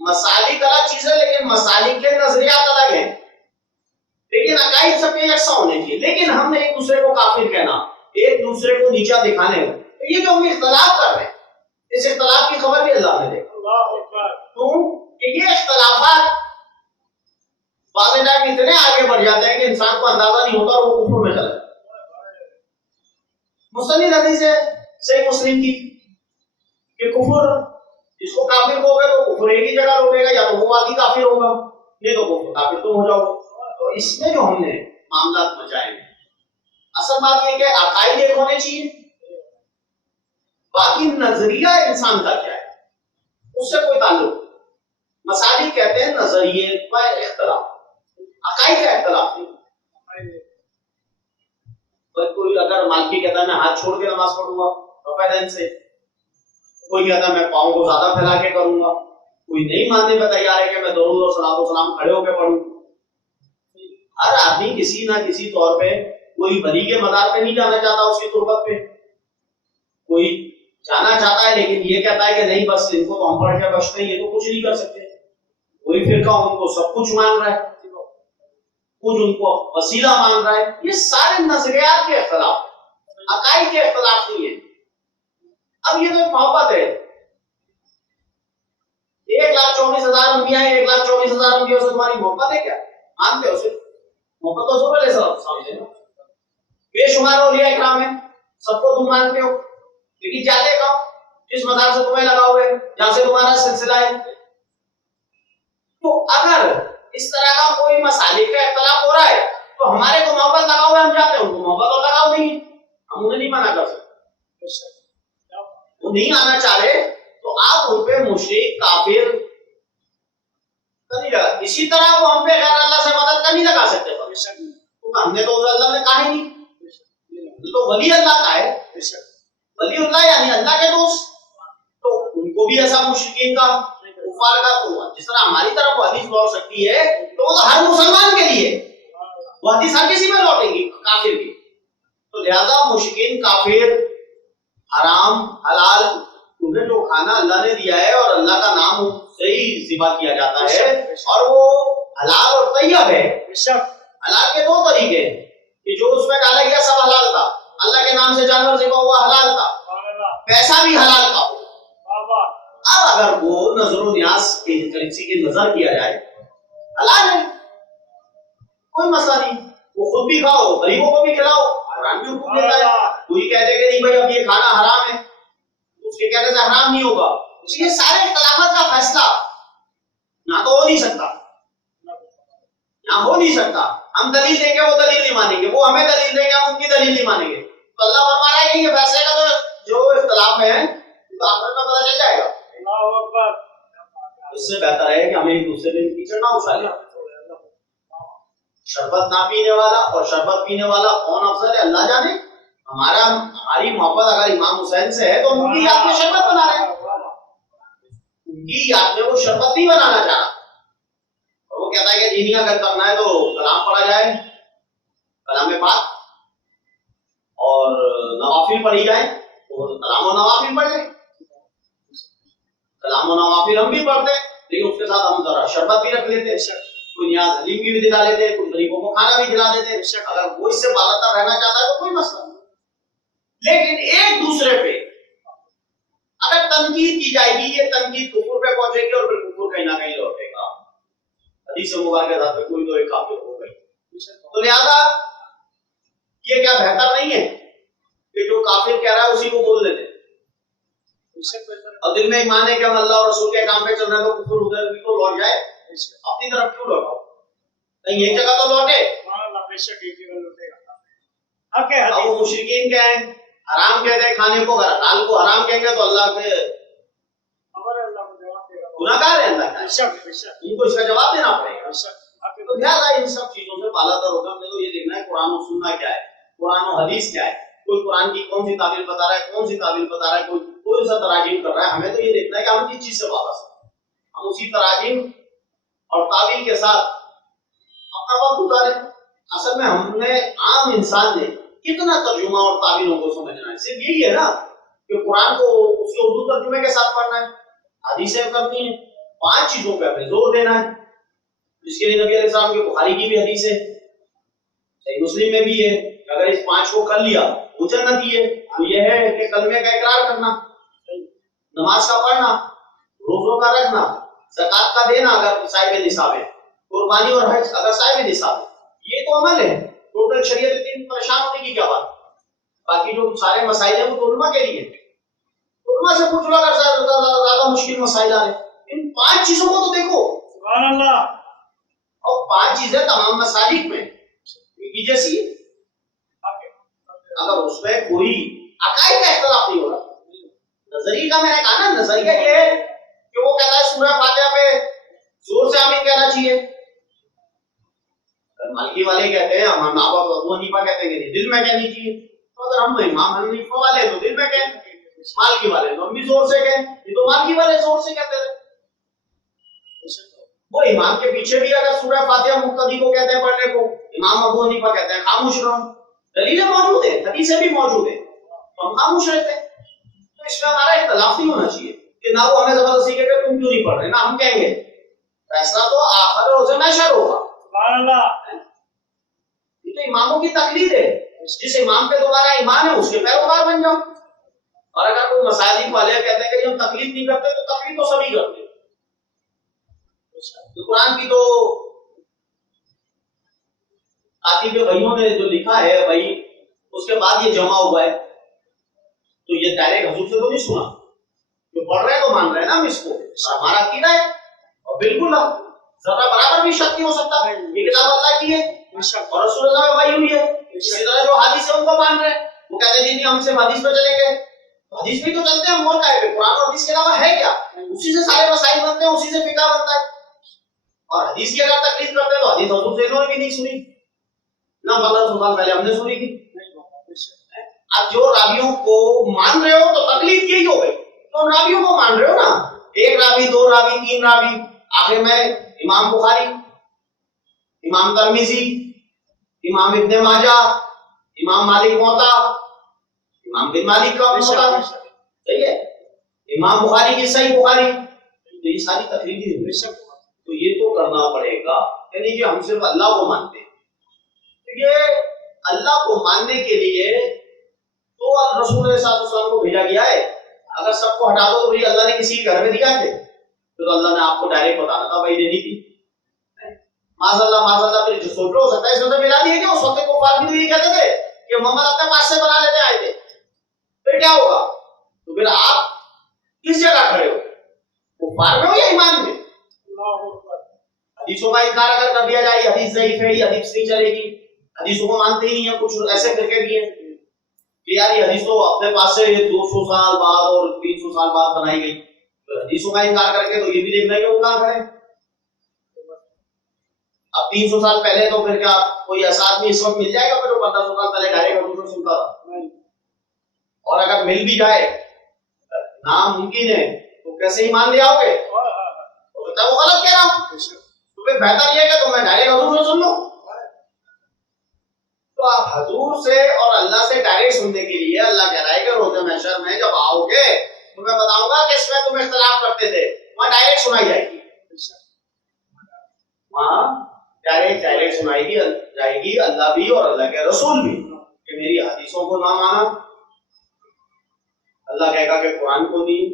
مسالک الگ چیز ہے، لیکن مسالک کے نظریات الگ ہیں، لیکن عقائد سب کے یکساں ہونے چاہیے. لیکن ہم نے ایک دوسرے کو کافر کہنا، ایک دوسرے کو نیچا دکھانے، تو یہ جو ہم اختلاف کر رہے ہیں، اس اختلاف کی خبر بھی اللہ نے دے. کیوں کہ یہ اختلافات بعض ٹائم اتنے آگے بڑھ جاتے ہیں کہ انسان کو اندازہ نہیں ہوتا اور وہ کفر میں چلا جاتا ہے. مستند حدیث ہے صحیح مسلم کی کہ کفر جس کو کافر ہو گئے تو کفر ایک ہی جگہ روکے گا، یا تو وہ واقعی کافر ہوگا، نہیں تو وہ کافر تم ہو جاؤ. تو اس میں جو ہم نے معاملات بچائے ہیں، اصل بات یہ کہ عقائد ایک ہونے چاہیے، باقی نظریہ انسان کا کیا ہے اس سے کوئی تعلق. مسالک کہتے ہیں نظریے کا اختلاف، عقائد کا اختلاف نہیں. کوئی اگر مالکی کہتا ہے میں ہاتھ چھوڑ کے نماز پڑھوں گا رفع دین سے، کوئی کہتا ہے میں پاؤں کو زیادہ پھیلا کے کروں گا، کوئی نہیں ماننے پہ تیار ہے کہ میں درود اور صلاۃ و سلام کھڑے ہو کے پڑھوں. ہر آدمی کسی نہ کسی طور پہ کوئی ولی کے مزار پہ نہیں جانا چاہتا، اس کی تربت پہ کوئی جانا چاہتا ہے، لیکن یہ کہتا ہے کہ نہیں بس ان کو تو ہم پڑھ کے بچتے ہیں، یہ تو کچھ نہیں کر سکتے. کوئی فرقہ ان کو سب کچھ مان رہا ہے، کچھ ان کو وسیلہ مان رہا ہے. یہ سارے نظریات کے اختلاف، عقائد کے اختلاف نہیں ہے. اب یہ تو ایک محبت ہے. 1,24,000 انبیاء ہیں، 1,24,000 انبیاء سے تمہاری محبت ہے کیا؟ مانتے ہو صرف محبت تو حضور علیہ السلام سے. بے شمار اولیاء اکرام ہیں، سب کو تم مانتے ہو، لیکن جاتے کہاں؟ جس مزار سے تمہیں لگا ہوئے، جہاں سے تمہارا سلسلہ ہے. تو اگر اس طرح کا کوئی مسالک کا اختلاف ہو رہا ہے تو ہمارے کو محبت لگا ہوا ہے، ہم جاتے ہیں، ان کو محبت اور لگاؤ نہیں، ہم انہیں نہیں منع کر سکتے. وہ نہیں آنا چاہ رہے تو آپ ان پہ مشرک کافر نہیں لگا. اسی طرح وہ ہم پہ غیر اللہ سے مدد نہیں لگا سکتے، ہم نے تو اللہ نے کہا ہی نہیں، تو ولی اللہ کا ہے، ولی اللہ یعنی اللہ کے دوست، تو ان کو بھی ایسا مشرکین کا کفار کا، تو جس طرح ہماری طرف وہ حدیث لوٹ سکتی ہے تو وہ تو ہر مسلمان کے لیے وہ حدیث ہر کسی میں لوٹے گی، کافر بھی۔ تو لہذا مشرکین، کافر، حرام حلال، انہیں جو کھانا اللہ نے دیا ہے اور اللہ کا نام سے ہی ذبح کیا جاتا ہے، اور وہ حلال اور طیب ہے۔ حلال کے دو طریقے ہیں کہ جو اس میں ڈالا گیا سب حلال تھا، اللہ کے نام سے جانور ذبح ہوا حلال تھا، پیسہ بھی حلال تھا۔ اب اگر وہ نظر و نیاز کی کرنسی کی نظر کیا جائے، حلال ہے، کوئی مسئلہ نہیں، وہ خود بھی کھاؤ، غریبوں کو بھی کھلاؤ، قرآن بھی حکم دیتا ہے۔ کوئی کہتے کہ نہیں بھائی اب یہ کھانا حرام ہے، اس کے کہنے سے حرام نہیں ہوگا، یہ سارے اختلافات کا فیصلہ نہ تو ہو نہیں سکتا، نہ ہو نہیں سکتا۔ ہم دلیل دیں گے وہ دلیل نہیں مانیں گے، وہ ہمیں دلیل دیں گے ہم ان کی دلیل نہیں مانیں گے، تو اللہ فرما رہا ہے کہ یہ فیصلے کا تو جو اختلاف ہے تو آخرت میں پتہ چل جائے گا۔ اس سے بہتر ہے کہ ہمیں ایک دوسرے میں کیچڑ نہ اچھالیں۔ شربت نہ پینے والا اور شربت پینے والا کون افضل ہے اللہ جانے۔ ہماری محبت اگر امام حسین سے ہے تو ان کی یاد میں شربت بنا رہے ہیں، ان کی یاد میں وہ شربت نہیں بنانا چاہ رہا، اور وہ کہتا ہے کہ دینی اگر کرنا ہے تو کلام پڑھا جائے، کلام پاک، اور نوافل پڑھی جائیں تو کلام و نوافل پڑھ لیں۔ کلام و نوافل ہم بھی پڑھتے ہیں، لیکن اس کے ساتھ ہم ذرا شربت بھی رکھ لیتے ہیں، کوئی نیاز حلیم بھی دلا لیتے ہیں، کوئی غریبوں کو کھانا بھی کھلا دیتے ہیں۔ اگر وہ اس سے بالا تر رہنا چاہتا ہے تو کوئی مسئلہ نہیں، لیکن ایک دوسرے پہ اگر تنقید کی جائے گی، یہ تنقید کفر پہ پہنچے گی اور پھر کفر کہیں نہ کہیں لوٹے گا۔ حدیث مبارکہ ذات پہ کوئی تو ایک کافر ہو گئی، تو لہذا یہ کیا بہتر نہیں ہے کہ جو کافر کہہ رہا ہے اسی کو بول لیتے، اور دل میں ایمان ہے کہ ہم اللہ اور رسول کے کام پہ چل رہے ہیں تو کفر ادھر بھی تو لوٹ جائے، اپنی طرف کیوں لوٹاؤ، کہیں ایک جگہ تو لوٹے۔ اب وہ مشرکین کیا ہیں، حرام کہتے ہیں کھانے کو، اگر حلال کو حرام کہیں گے تو اللہ کے گناہگار ہے، اللہ کا ان کو اس کا جواب دینا پڑے گا۔ تو لہٰذا ان سب چیزوں سے بالا تر ہوگا، ہمیں تو یہ دیکھنا ہے قرآن و سننا کیا ہے، قرآن و حدیث کیا ہے، کوئی قرآن کی کون سی تعبیر بتا رہا ہے، کون سی تعبیر بتا رہا ہے، کوئی سا تراجیم کر رہا ہے، ہمیں تو یہ دیکھنا ہے کہ ہم کس چیز سے وابستہ ہیں، ہم اسی تراجیم اور تعبیر کے ساتھ اپنا وقت گزاریں۔ اصل میں ہم نے عام انسان نے کتنا ترجمہ اور تعبیروں کو سمجھنا ہے، صرف یہی ہے نا کہ قرآن کو اس کے اردو ترجمے کے ساتھ پڑھنا ہے، حدیثیں کرنی ہیں، 5 چیزوں پہ ہمیں زور دینا ہے، جس کے لیے نبی علیہ السلام کی بخاری کی بھی حدیث ہے، صحیح مسلم میں بھی ہے کہ اگر اس 5 کو کر لیا وہ جنت ہی ہے۔ وہ یہ ہے کہ کلمے کا اقرار کرنا، نماز کا پڑھنا، روزوں کا رکھنا، زکات کا دینا اگر صاحب نصاب ہے، قربانی اور حج اگر صاحب نصاب ہے، یہ تو عمل ہے۔ ٹوٹل شریعت دین پریشان ہونے کی کیا بات، باقی جو سارے مسائل ہیں وہ علماء کے لیے، علماء سے پوچھ لو اگر زیادہ مشکل مسائل آ رہے ہیں، ان 5 چیزوں کو تو دیکھو، سبحان اللہ، اور 5 چیزیں تمام مسالک میں ایک ہی جیسی ہے۔ اگر اس میں کوئی عقائد کا اختلاف نہیں ہو رہا، نظریے کا، میں نے کہا نا نظریہ یہ ہے کہ وہ کہتا ہے سورہ فاتحہ پہ زور سے آمین کہنا چاہیے، مالکی والے کہتے ہیں، ہم ابو حنیفہ کہتے ہیں کہ دل میں کہنی چاہیے، تو اگر ہم امام حنیفہ والے تو دل میں کہیں، مالکی والے تو ہم بھی زور سے کہیں، یہ تو مالکی والے زور سے کہتے ہیں۔ وہ امام کے پیچھے بھی اگر سورہ فاتحہ مقتدی کو کہتے ہیں پڑھنے کو، امام ابو حنیفہ کہتے ہیں خاموش رہو، دلیلیں موجود ہیں، حدیثیں بھی موجود ہیں، تو ہم خاموش رہتے ہیں۔ تو اس میں ہمارا اختلاف نہیں ہونا چاہیے کہ نہ وہ ہمیں زبردستی کہتے تم کیوں نہیں پڑھ رہے، نہ ہم کہیں گے، فیصلہ تو آخر روز محشر ہوگا۔ سبحان اللہ، یہ تو اماموں کی تقلید ہے، جس امام پہ تمہارا ایمان ہے اس کے پیروکار بن جاؤ۔ اور اگر کوئی مساجد والے کہتے ہیں کہ ہم تقلید نہیں کرتے، تو تقلید تو سبھی کرتے ہیں۔ تو قرآن کی تو کاتب بھائیوں نے جو لکھا ہے بھائی، اس کے بعد یہ جمع ہوا ہے، تو یہ ڈائریکٹ حضور سے تو نہیں سنا، جو پڑھ رہے ہیں تو مان رہے ہیں نا ہم اس کو، ہمارا عقیدہ ہے، اور بالکل ذرا برابر بھی شک نہیں ہو سکتا، یہ کتاب اللہ کی ہے اور رسول اللہ میں وحی ہوئی ہے۔ اسی طرح جو حدیث ہے ان کو مان رہے ہیں، وہ کہتے ہیں جی ہم صرف حدیث پہ چلیں گے، حدیث بھی تو چلتے ہیں، ہم اور کیا ہے، قرآن اور حدیث کے علاوہ ہے کیا، اسی سے سارے مسائل بنتے ہیں، اسی سے فقہ بنتا ہے، اور حدیث کی اگر تقلید کرتے ہیں تو حدیث حضور سے انہوں نے بھی نہیں سنی، نہ 1500 سال پہلے ہم نے سنی تھی۔ اب جو راویوں کو مان رہے ہو تو تکلیف یہی ہو گئی، تو راویوں کو مان رہے ہو نا، ایک راوی، دو راوی، تین راوی، آخر میں امام بخاری، امام ترمذی، امام ابن ماجہ، امام مالک موطا، امام بن مالک کا موطا، صحیح ہے، امام بخاری کی صحیح بخاری، تو یہ ساری تقریبی ہے، تو یہ تو کرنا پڑے گا، یعنی کہ ہم صرف اللہ کو مانتے ہیں، کیونکہ اللہ کو ماننے کے لیے تو رسول صلی اللہ علیہ وسلم کو بھیجا گیا ہے، اگر سب کو ہٹا دو تو بھئی اللہ نے کسی کے گھر میں دیا تھے تو اللہ نے آپ کو ڈائریکٹ بتانا تھا بھائی دینی تھی، معاذ اللہ پھر جو سوچ ہو سکتا ہے اس میں تو ملا دیے کہ اس وقت کو بھی تو یہ کہتے تھے کہ محمد اپنے پاس سے بنا لیتے آئے تھے، پھر کیا ہوگا؟ تو پھر آپ کس جگہ کھڑے ہو؟ کفار میں ہو یا ایمان میں؟ حدیثوں کا انکار اگر کر دیا جائے حدیث ضعیف ہے، یہ حدیث نہیں چلے گی، حدیثوں کو مانتے ہی نہیں ہیں، کچھ ایسے فرقے بھی ہیں کہ یار یہ حدیث تو اپنے پاس سے 200 سال بعد اور 300 سال بعد بنائی گئی، تو حدیثوں کا انکار کر کے تو یہ بھی دیکھنا ہے کہ وہ کہاں کھڑے ہیں۔ اب 300 سال پہلے تو پھر کیا کوئی ایسا آدمی اس وقت مل جائے گا جو 1500 سال پہلے ڈائریکٹ حدیث سے سنتا تھا؟ اور اگر مل بھی جائے ناممکن ہے تو کیسے ایمان لے آؤ گے؟ وہ غلط کہہ رہا ہوں، تو پھر بہتر یہ ہے کہ تم ڈائریکٹ حضور سے سن لو۔ تو آپ حضور سے اور اللہ سے ڈائریکٹ سننے کے لیے اللہ کہہ رہا ہے کہ روز محشر میں جب آؤ گے تو میں بتاؤں گا کہ اس میں تم اختلاف کرتے تھے، وہاں ڈائریکٹ سنائی جائے گی، وہاں ڈائریکٹ سنائی جائے گی اللہ بھی اور اللہ کے رسول بھی کہ میری حدیثوں کو نہ مانا۔ اللہ کہے گا کہ قرآن کو نہیں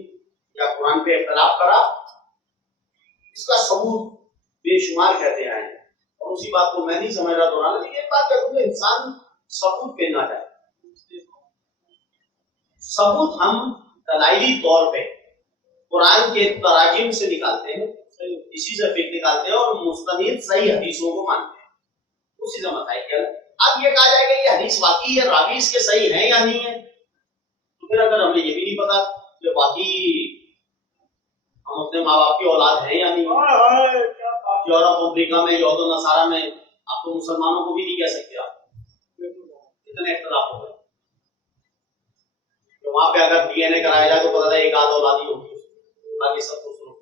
یا قرآن پہ اختلاف کرا، اس کا ثبوت بے شمار کہتے آئے ہیں، اور اسی بات کو میں نہیں سمجھ رہا دہرانا، لیکن ایک بات کہوں کہ انسان ثبوت پہ نہ جائے، ثبوت ہم دلائلی طور پہ قرآن کے تراجم سے نکالتے ہیں، اسی سے فکر نکالتے ہیں اور مستند صحیح حدیثوں کو مانتے ہیں، اسی سے مسائل کیا۔ اب یہ کہا جائے کہ یہ حدیث واقعی یا راوی اس کے صحیح ہیں یا نہیں ہے، تو پھر اگر ہمیں یہ بھی نہیں پتا کہ واقعی ہم اپنے ماں باپ کی اولاد ہیں یا نہیں، یورپ افریقہ میں یہود و نصارہ میں آپ تو مسلمانوں کو بھی نہیں کہہ سکتے، آپ اتنے اختلاف ہو گئے تو وہاں پہ اگر ڈی این اے کرایا جائے تو پتا ہے ایک آدھ اولاد ہی ہوگی، باقی سب کو سنو۔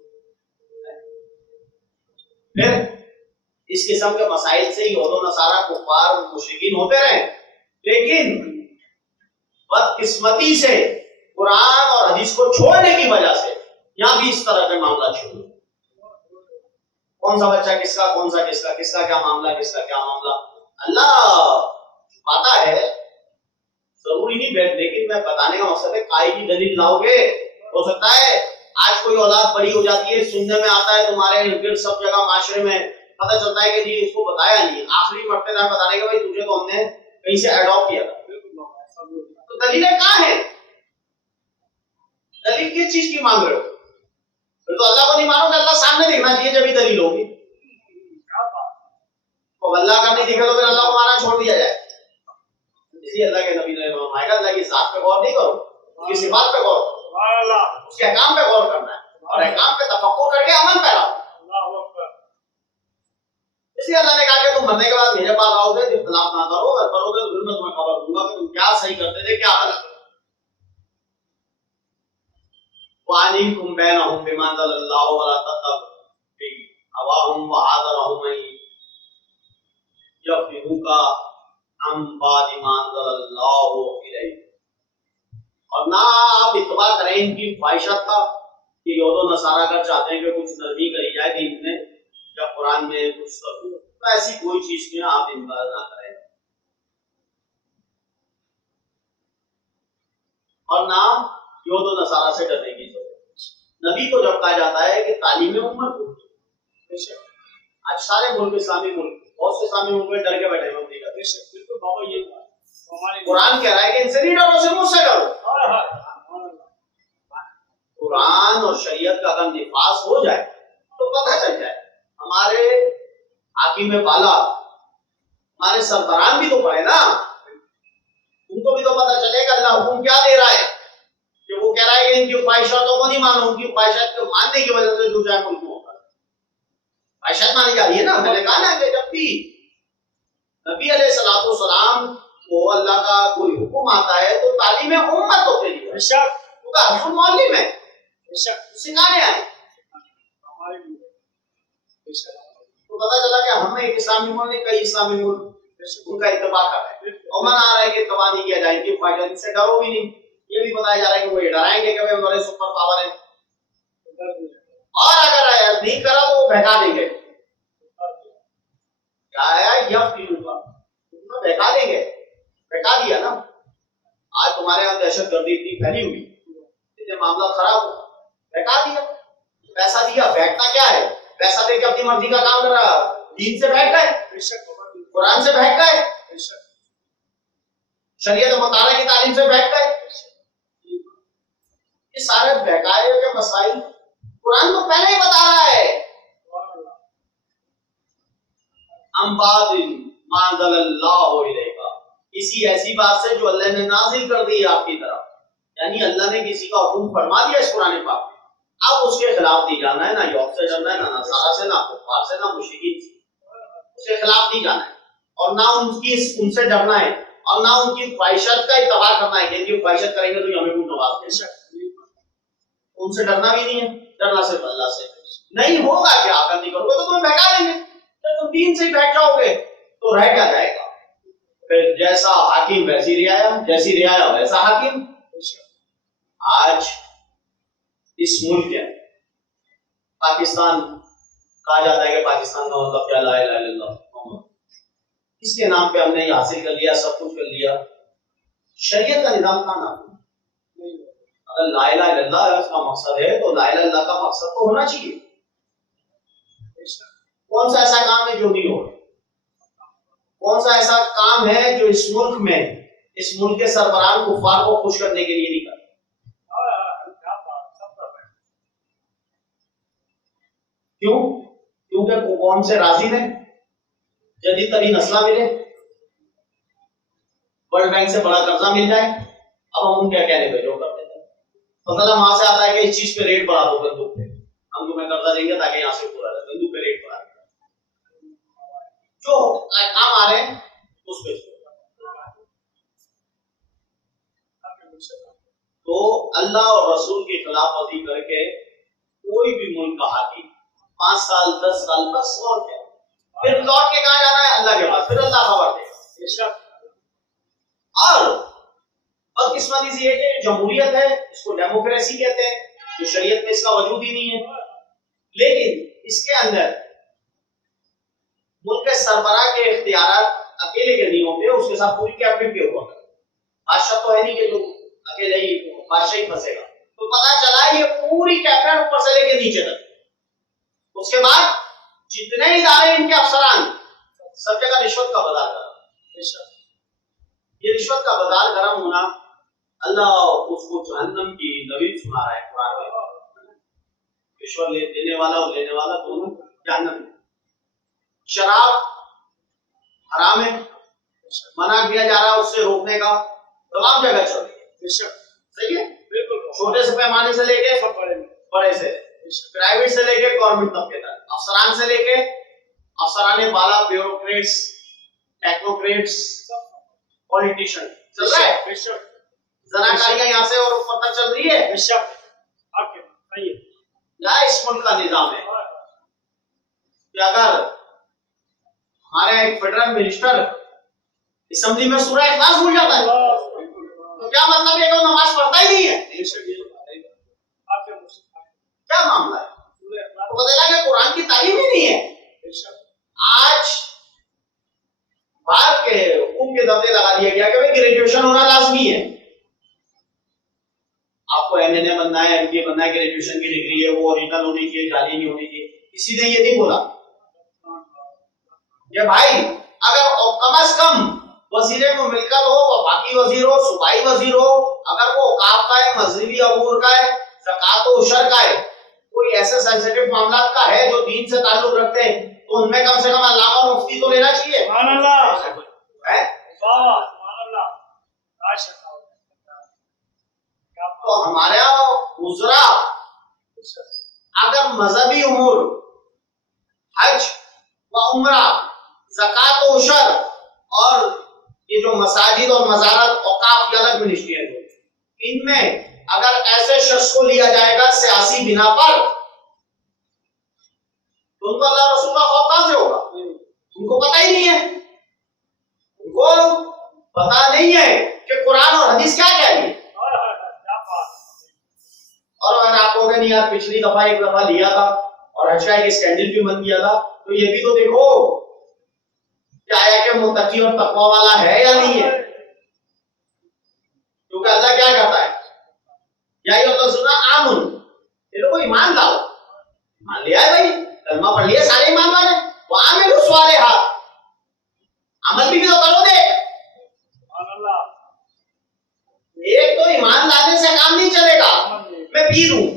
پھر اس قسم کے مسائل سے یہود و نصارہ کفار مشرکین ہوتے رہے، لیکن بدقسمتی سے قرآن اور حدیث کو چھوڑنے کی وجہ سے یہاں بھی اس طرح کے معاملات شروع ہوئے، کون سا بچہ کس کا، کون سا کس کا، کس کا کیا معاملہ، کس کا کیا معاملہ، اللہ پاتا ہے، ضروری نہیں، لیکن میں بتانے کا مقصد ہے کائی کی دلیل لاؤ گے، ہو سکتا ہے آج کوئی اولاد بڑی ہو جاتی ہے، سننے میں آتا ہے تمہارے ارد سب جگہ معاشرے میں پتہ چلتا ہے کہ جی اس کو بتایا نہیں، آخری مرتبہ بتانے کا بھائی تجھے تو ہم نے کہیں سے ایڈاپٹ کیا تھا، تو دلیلیں کہاں ہیں؟ دلیل کس چیز کی مانگ رہے ہو؟ پھر تو اللہ کو نہیں مانو کہ اللہ سامنے دیکھنا چاہیے جبھی دلیل ہوگی، تو اللہ کا نہیں دیکھا تو پھر اللہ کو مانا چھوڑ دیا جائے، اس لیے اللہ کے نبی نے فرمایا اللہ کی ذات پہ غور نہیں کرو، اس کی صفات پہ غور کرو، اس کے احکام پہ غور کرنا ہے اور احکام پہ تفکر کر کے عمل پہ لاؤ۔ اس لیے اللہ نے کہا کہ تم مرنے کے بعد میرے پاس آؤ گے، اختلاف نہ کرو، اگر کرو گے تو پھر میں تمہیں خبر دوں گا کہ تم کیا صحیح کرتے تھے کیا غلط۔ وَعَلِمْتُمْ بَيْنَهُمْ بِمَا أَنزَلَ اللَّهُ وَلَا تَتَّبِعُوا أَهْوَاءَهُمْ وَحَذَرْهُمْ أَن يَفْتِنُوكَ عَن بَعْضِ مَا أَنزَلَ اللَّهُ إِلَيْكَ، اور نہ آپ اتباع کریں ان کی خواہشات کا کہ یہود و نصارہ اگر چاہتے ہیں کہ کچھ نرمی کری جائے دین میں یا قرآن میں کچھ کرو، تو ایسی کوئی چیز میں آپ انکار نہ کریں، اور نہ یہود و نصارہ سے ڈرنے کی ضرورت۔ نبی کو جب کہا جاتا ہے کہ تعلیم امت کو، آج سارے ملک اسلامی ملک، بہت سے اسلامی ملک میں ڈر کے بیٹھے ہوئے امریکہ، بالکل بابا یہ قرآن کہہ رہا ہے کہ ان سے نہیں ڈرو، صرف مجھ سے ڈرو۔ قرآن اور شریعت کا اگر نفاذ ہو جائے تو پتہ چل جائے، ہمارے حاکم بالا، ہمارے سربراہان بھی تو پڑے نا، ان کو بھی تو پتہ چلے گا اللہ حکم کیا دے رہا ہے، کہ وہ کہہ رہا ہے کہ ان کی خواہشاتوں کو نہیں مانو، ان کی خواہشات کو ماننے کی وجہ سے جو چاہے ملک میں ہوتا ہے، خواہشات مانی جا رہی ہے نا۔ میں نے کہا نا کہ جب بھی نبی علیہ الصلوۃ والسلام کو کو اللہ کا کوئی حکم آتا ہے تو تعلیم امت ہوتے لیے کیونکہ حضور معلم ہے، سکھانے آئے. تو پتا چلا کہ ہم ایک اسلامی ملک نے کئی اسلامی ملک ان کا اتباع کر رہے ہیں اور منع آ رہا ہے کہ اتباع نہیں کیا جائے گی، فائدہ ان سے ڈرو بھی نہیں. یہ بھی بتایا جا رہا ہے کہ وہ یہ ڈرائیں گے کہ ہمارے سپر پاور ہے، اور اگر نہیں کرا تو وہ بہکا دیں گے. کیا ہے یفتنون کا بہکا دیں گے، بہکا دیا نا. آج تمہارے یہاں دہشت گردی اتنی پھیلی ہوئی، اتنے معاملہ خراب ہو، بہکا دیا. پیسہ دیا، بہکتا کیا ہے؟ پیسہ دے کے اپنی مرضی کا کام کر رہا، دین سے بہک گئے، قرآن سے بہک گئے، شریعت مطالعہ کی تعلیم سے بہک گئے. یہ سارے بہکائے ہوئے مسائل قرآن تو پہلے ہی بتا رہا ہے. امباد ما انزل اللہ الیک، اسی ایسی بات سے جو اللہ نے نازل کر دی آپ کی طرف. یعنی اللہ نے کسی کا حکم فرما دیا اس قرآن پاک میں، اب اس کے خلاف نہیں جانا ہے، نہ یہود سے ڈرنا ہے، نہ نصارہ سے، نہ کفار سے، نہ مشرکین سے. اس کے خلاف نہیں جانا ہے اور نہ ان سے ڈرنا ہے اور نہ ان کی خواہشات کا اتباع کرنا ہے کہ ان کی خواہشت کریں گے تو یہ ہمیں کچھ نواز دیں. ان سے ڈرنا بھی نہیں ہے، ڈرنا صرف اللہ سے. نہیں ہوگا کیا اگر نہیں کرو گے تو تمہیں بہکا دیں گے. جب تم دین سے ہی بیٹھ جاؤ گے تو رہ کیا جائے گا؟ پھر جیسا حاکم ویسی رعایا، جیسی رعایا ویسا حاکم. آج اس ملک کے پاکستان کہا جاتا ہے کہ پاکستان کا مطلب کیا؟ لا الہ الا اللہ محمد. اس کے نام پہ ہم نے یہ حاصل کر لیا، سب کچھ کر لیا. شریعت کا نظام کا نام اگر لا الہ الا اللہ اس کا مقصد ہے تو لا الہ الا اللہ کا مقصد تو ہونا چاہیے. کون سا ایسا کام ہے جو نہیں ہو؟ کون سا ایسا کام ہے جو اس ملک میں اس ملک کے سربراہ کفار کو خوش کرنے کے لیے نہیں کرتا؟ کیوں؟ کیونکہ قوم سے راضی رہے، جدید ترین اسلحہ ملے، ورلڈ بینک سے بڑا قرضہ مل جائے. اب ہم ان کے کہنے پہ جو کرتے ہیں پتہ وہاں سے آتا ہے کہ اس چیز پہ ریٹ بڑھا دو، بندوق پہ ہم تمہیں قرضہ دیں گے تاکہ یہاں سے پورا رہے، بندوق پہ ریٹ بڑھا دیں. جو کام آ رہے ہیں اس پہ. تو اللہ اور رسول کی خلاف ورزی کر کے کوئی بھی ملک کا حاکم 5 سال 10 سال بس اور کیا، پھر لوٹ کے کہاں جانا ہے؟ اللہ کے پاس، پھر اللہ خبر دے گا. اور بدقسمتی سے یہ کہ جمہوریت ہے، اس کو ڈیموکریسی کہتے ہیں، جو شریعت میں اس کا وجود ہی نہیں ہے. لیکن اس کے اندر ملک کے سربراہ کے اختیارات اکیلے کے نہیں ہوتے، اس کے ساتھ پوری کیبنٹ کے ہوا. بادشاہ تو ہے نہیں کہ جو اکیلے ہی بادشاہ ہی پھنسے گا. تو پتا چلا یہ پوری کیبنٹ اوپر سے لے کے نیچے تک، اس کے بعد جتنے ادارے ان کے افسران سب جگہ رشوت کا بازار گرم. یہ رشوت کا بازار گرم ہونا اللہ اس کو جہنم کی نوید سنا رہا ہے قرآن میں. رشوت دینے والا اور لینے والا دونوں جہنم میں. شراب حرام ہے، منع کیا جا رہا ہے اس سے روکنے کا، تمام جگہ چل رہی ہے. صحیح ہے، چھوٹے سے پیمانے سے لے کے بڑے سے، پرائیویٹ سے لے کے گورنمنٹ طبقے تک، افسران سے لے کے افسران بالا، بیوروکریٹس، ٹیکنوکریٹس، پولیٹیشین چل رہا ہے. زناکاریاں یہاں سے اور اوپر تک چل رہی ہے. کیا اس ملک کا نظام ہے کہ اگر ہمارے ایک فیڈرل منسٹر اسمبلی میں سورہ اخلاص بھول جاتا ہے تو کیا مطلب ہے کہ وہ نماز پڑھتا ہی نہیں ہے؟ کیا معاملہ ہے؟ تو پتہ لگا کہ قرآن کی تعلیم ہی نہیں ہے. آج باہر کے حکومت کے دفتر لگا دیا گیا کہ گریجویشن ہونا لازمی ہے. آپ کو ایم این اے بننا ہے، ایم بی اے بننا ہے، گریجویشن کی ڈگری ہے، وہ اوریجنل ہونی چاہیے، جعلی نہیں ہونی چاہیے. کسی نے یہ نہیں بولا کہ بھائی اگر کم از کم وزیر مملکت ہو، وفاقی وزیر ہو، صوبائی وزیر ہو، اگر وہ اوقاف کا ہے، مذہبی امور کا ہے، زکات و عشر کا ہے، کوئی ایسے سینسیٹیو معاملات کا ہے جو دین سے تعلق رکھتے ہیں تو ان میں کم سے کم علامہ اور مفتی تو لینا چاہیے. سبحان اللہ، تو ہمارے وزراء اگر مذہبی امور، حج و عمرہ، زکات و عشر اور یہ جو مسائل مساجد اور مزارات اوقاف کی الگ منسٹری ہے، ان میں اگر ایسے شخص کو لیا جائے گا سیاسی بنا پر تو ان کو اللہ رسول کا خوف کہاں سے ہوگا؟ ان کو پتہ ہی نہیں ہے، ان کو پتہ نہیں ہے کہ قرآن اور حدیث کیا کہہ رہی ہے۔ اور اگر آپ کو نہیں یار پچھلی دفعہ ایک دفعہ لیا تھا اور حج کا ایک اسکینڈل بھی بند کیا تھا، تو یہ بھی تو دیکھو کہ آیا کہ متقی اور تقوی والا ہے یا نہیں ہے، کیونکہ اللہ کیا کہتا ہے یا اللہ سنا آمن، یہ لوگوں ایمان لاؤ، مان لیا ہے بھائی، کلمہ پڑھ لیا سارے ایمان والے، وہ عامل الصالحات، عمل بھی تو کرو دے۔ ایک تو ایمان لانے سے کام نہیں چلے گا، میں پیر ہوں،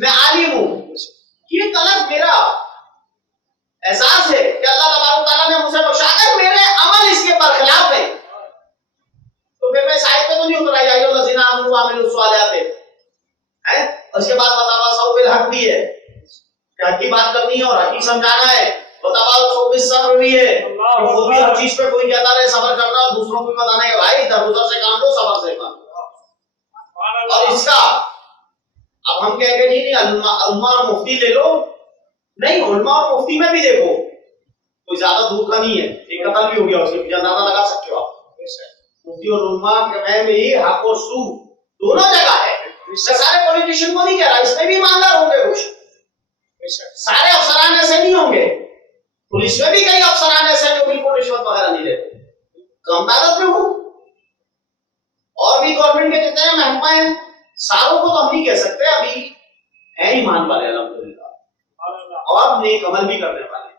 میں عالم ہوں، یہ غلط میرا احساس ہے کہ اللہ تبارک و تعالیٰ نے مجھے بخشا، اگر میرے عمل اس کے برخلاف ہے تو پھر میں اس آیت پہ تو نہیں اترا یا ایھا الذین آمنوا وعملوا الصالحات ہے۔ اس کے بعد وتواصوا بالحق بھی ہے کہ حق کی بات کرنی ہے اور حق ہی سمجھانا ہے، وتواصوا بالصبر بھی ہے کہ خود بھی ہر چیز پہ کوئی کہتا رہے صبر کرنا اور دوسروں کو بھی بتانا ہے بھائی درگزر سے کام لو، صبر سے کام لو۔ اور اس کا اب ہم کہیں گے جی نہیں علماء اور مفتی لے لو، نہیں، علماء اور مفتی میں بھی دیکھو کوئی زیادہ دور کا نہیں ہے، ایک قتل بھی ہو گیا، اس کے پیچھے اندازہ لگا سکتے ہو آپ، مفتی اور علماء کے میں بھی حق اور سو دونوں جگہ ہے۔ سارے پولیٹیشین کو نہیں کہہ رہا، اس میں بھی ایماندار ہوں گے کچھ، سارے افسران ایسے نہیں ہوں گے، پولیس میں بھی کئی افسران ایسے ہیں جو بالکل رشوت وغیرہ نہیں لیتے، کم تعداد میں ہوں، اور بھی گورنمنٹ کے جتنے محکمہ ہیں ساروں کو تو ہم نہیں کہہ سکتے، ابھی ہے ایمان والے الحمدللہ اور نیک عمل بھی کرنے والے،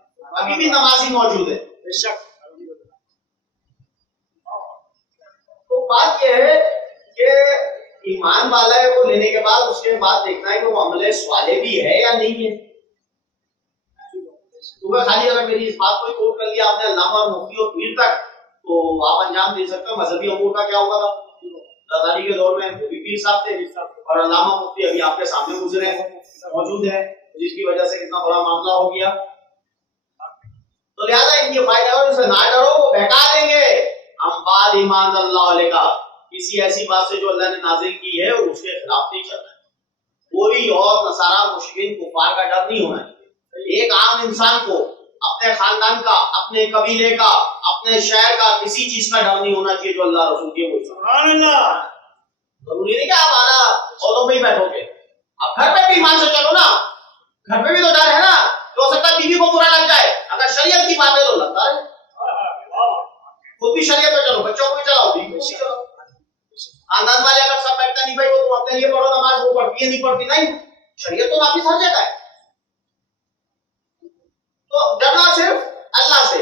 ابھی بھی نمازی موجود ہے۔ تو بات یہ ہے کہ ایمان والا ہے وہ لینے کے بعد اس کے بعد دیکھنا ہے کہ وہ عمل صالح بھی ہے یا نہیں ہے۔ تو خالی اگر میری اس بات کو کوٹ کر لیا آپ نے علامہ اور مفتی اور پیر تک تو آپ انجام دے سکتے ہو۔ مذہبی امور کا کیا ہوگا تھا؟ رضانی کے دور میں وہ بھی پیر صاحب تھے اور علامہ مفتی ابھی آپ کے سامنے گزرے موجود ہے، جس کی وجہ سے کتنا بڑا معاملہ ہو گیا۔ تو لہٰذا ان کی فائدہ اور ان سے نہ ڈرو، وہ بہکا دیں گے ہم بعد ایمان اللہ علیہ کا، کسی ایسی بات سے جو اللہ نے نازل کی ہے اس کے خلاف نہیں چلنا ہے۔ کوئی اور نصارہ مشرکین کفار کا ڈر نہیں ہونا چاہیے۔ ایک عام انسان کو اپنے خاندان کا، اپنے قبیلے کا، اپنے شہر کا کسی چیز کا ڈر نہیں ہونا چاہیے جو اللہ رسول کی ہے۔ سبحان اللہ، ضروری نہیں کہ آپ اعلیٰ عہدوں پہ ہی بیٹھو گے، اب گھر پہ بھی ایمان سے چلو نا، گھر پہ بھی تو ڈر ہے نا، تو ہو سکتا ہے بیوی کو برا لگ جائے، اگر شریعت کی بات ہے تو لگتا ہے، خود بھی شریعت پہ چلو، بچوں کو بھی چلاؤ، بیوی کو بھی چلاؤ، خاندان والے اگر سب بیٹھتے نہیں بھائی وہ تم اپنے لیے پڑھو نماز، وہ پڑھتی ہے نہیں پڑھتی، نہیں، شریعت تو نافذ ہر جگہ ہے۔ تو ڈرنا صرف اللہ سے،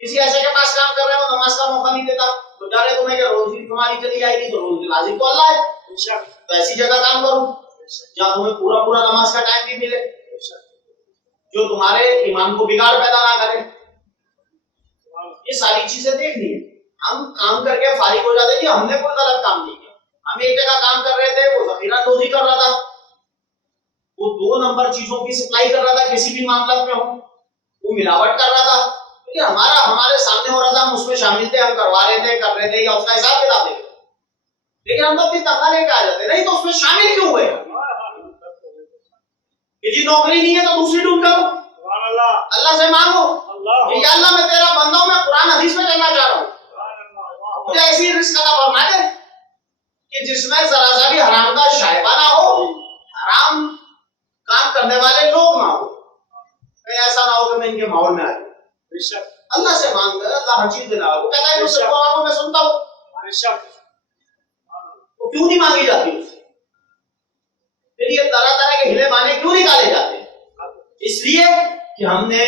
کسی ایسے کے پاس کام کر رہے ہو نماز کا موقع نہیں دیتا تو ڈرے تمہیں کہ روزی تمہاری چلی جائے گی، تو روزی لازم تو اللہ ہے، تو ایسی جگہ کام کرو جہاں تمہیں پورا پورا نماز کا ٹائم بھی ملے، جو تمہارے ایمان کو بگاڑ پیدا نہ کرے۔ یہ ساری چیزیں دیکھنی ہے۔ ہم کام کر کے فارغ ہو جاتے ہیں، ہم نے کوئی غلط کام نہیں کیا، ہم ایک جگہ کام کر رہے تھے، وہ ذخیرہ دوزی کر رہا تھا، وہ 2 نمبر چیزوں کی سپلائی کر رہا تھا، کسی بھی معاملات میں ہو، وہ ملاوٹ کر رہا تھا، یہ ہمارے سامنے ہو رہا تھا، ہم اس میں شامل تھے، ہم کروا رہے تھے، کر رہے تھے، یا اس کا حساب کتاب دے رہے تھے، لیکن ہم تو اپنی تنخواہ لے کے آ جاتے، نہیں تو اس میں شامل کیوں ہوئے؟ کہ جی نوکری نہیں ہے تو دوسری ڈھونڈ کرو، اللہ سے مانگو کہ یا اللہ میں تیرا بندہ ہوں، میں قرآن حدیث میں چلنا چاہ رہا ہوں، مجھے ایسی رزق عطا فرما دے کہ جس میں ذرا سا بھی حرام کا شائبہ نہ ہو، حرام کام کرنے والے لوگ نہ ہو، کہیں ایسا نہ ہو کہ میں ان کے ماحول میں آ جاؤں۔ اللہ سے مانگتا ہے، اللہ ہر چیز دینا، وہ کہتا ہے مجھ سے دعاؤں میں سنتا ہوں، وہ کیوں نہیں مانگی جاتی اس سے؟ پھر یہ طرح طرح کے ہلے بانے کیوں نکالے جاتے ہیں؟ اس لیے کہ ہم نے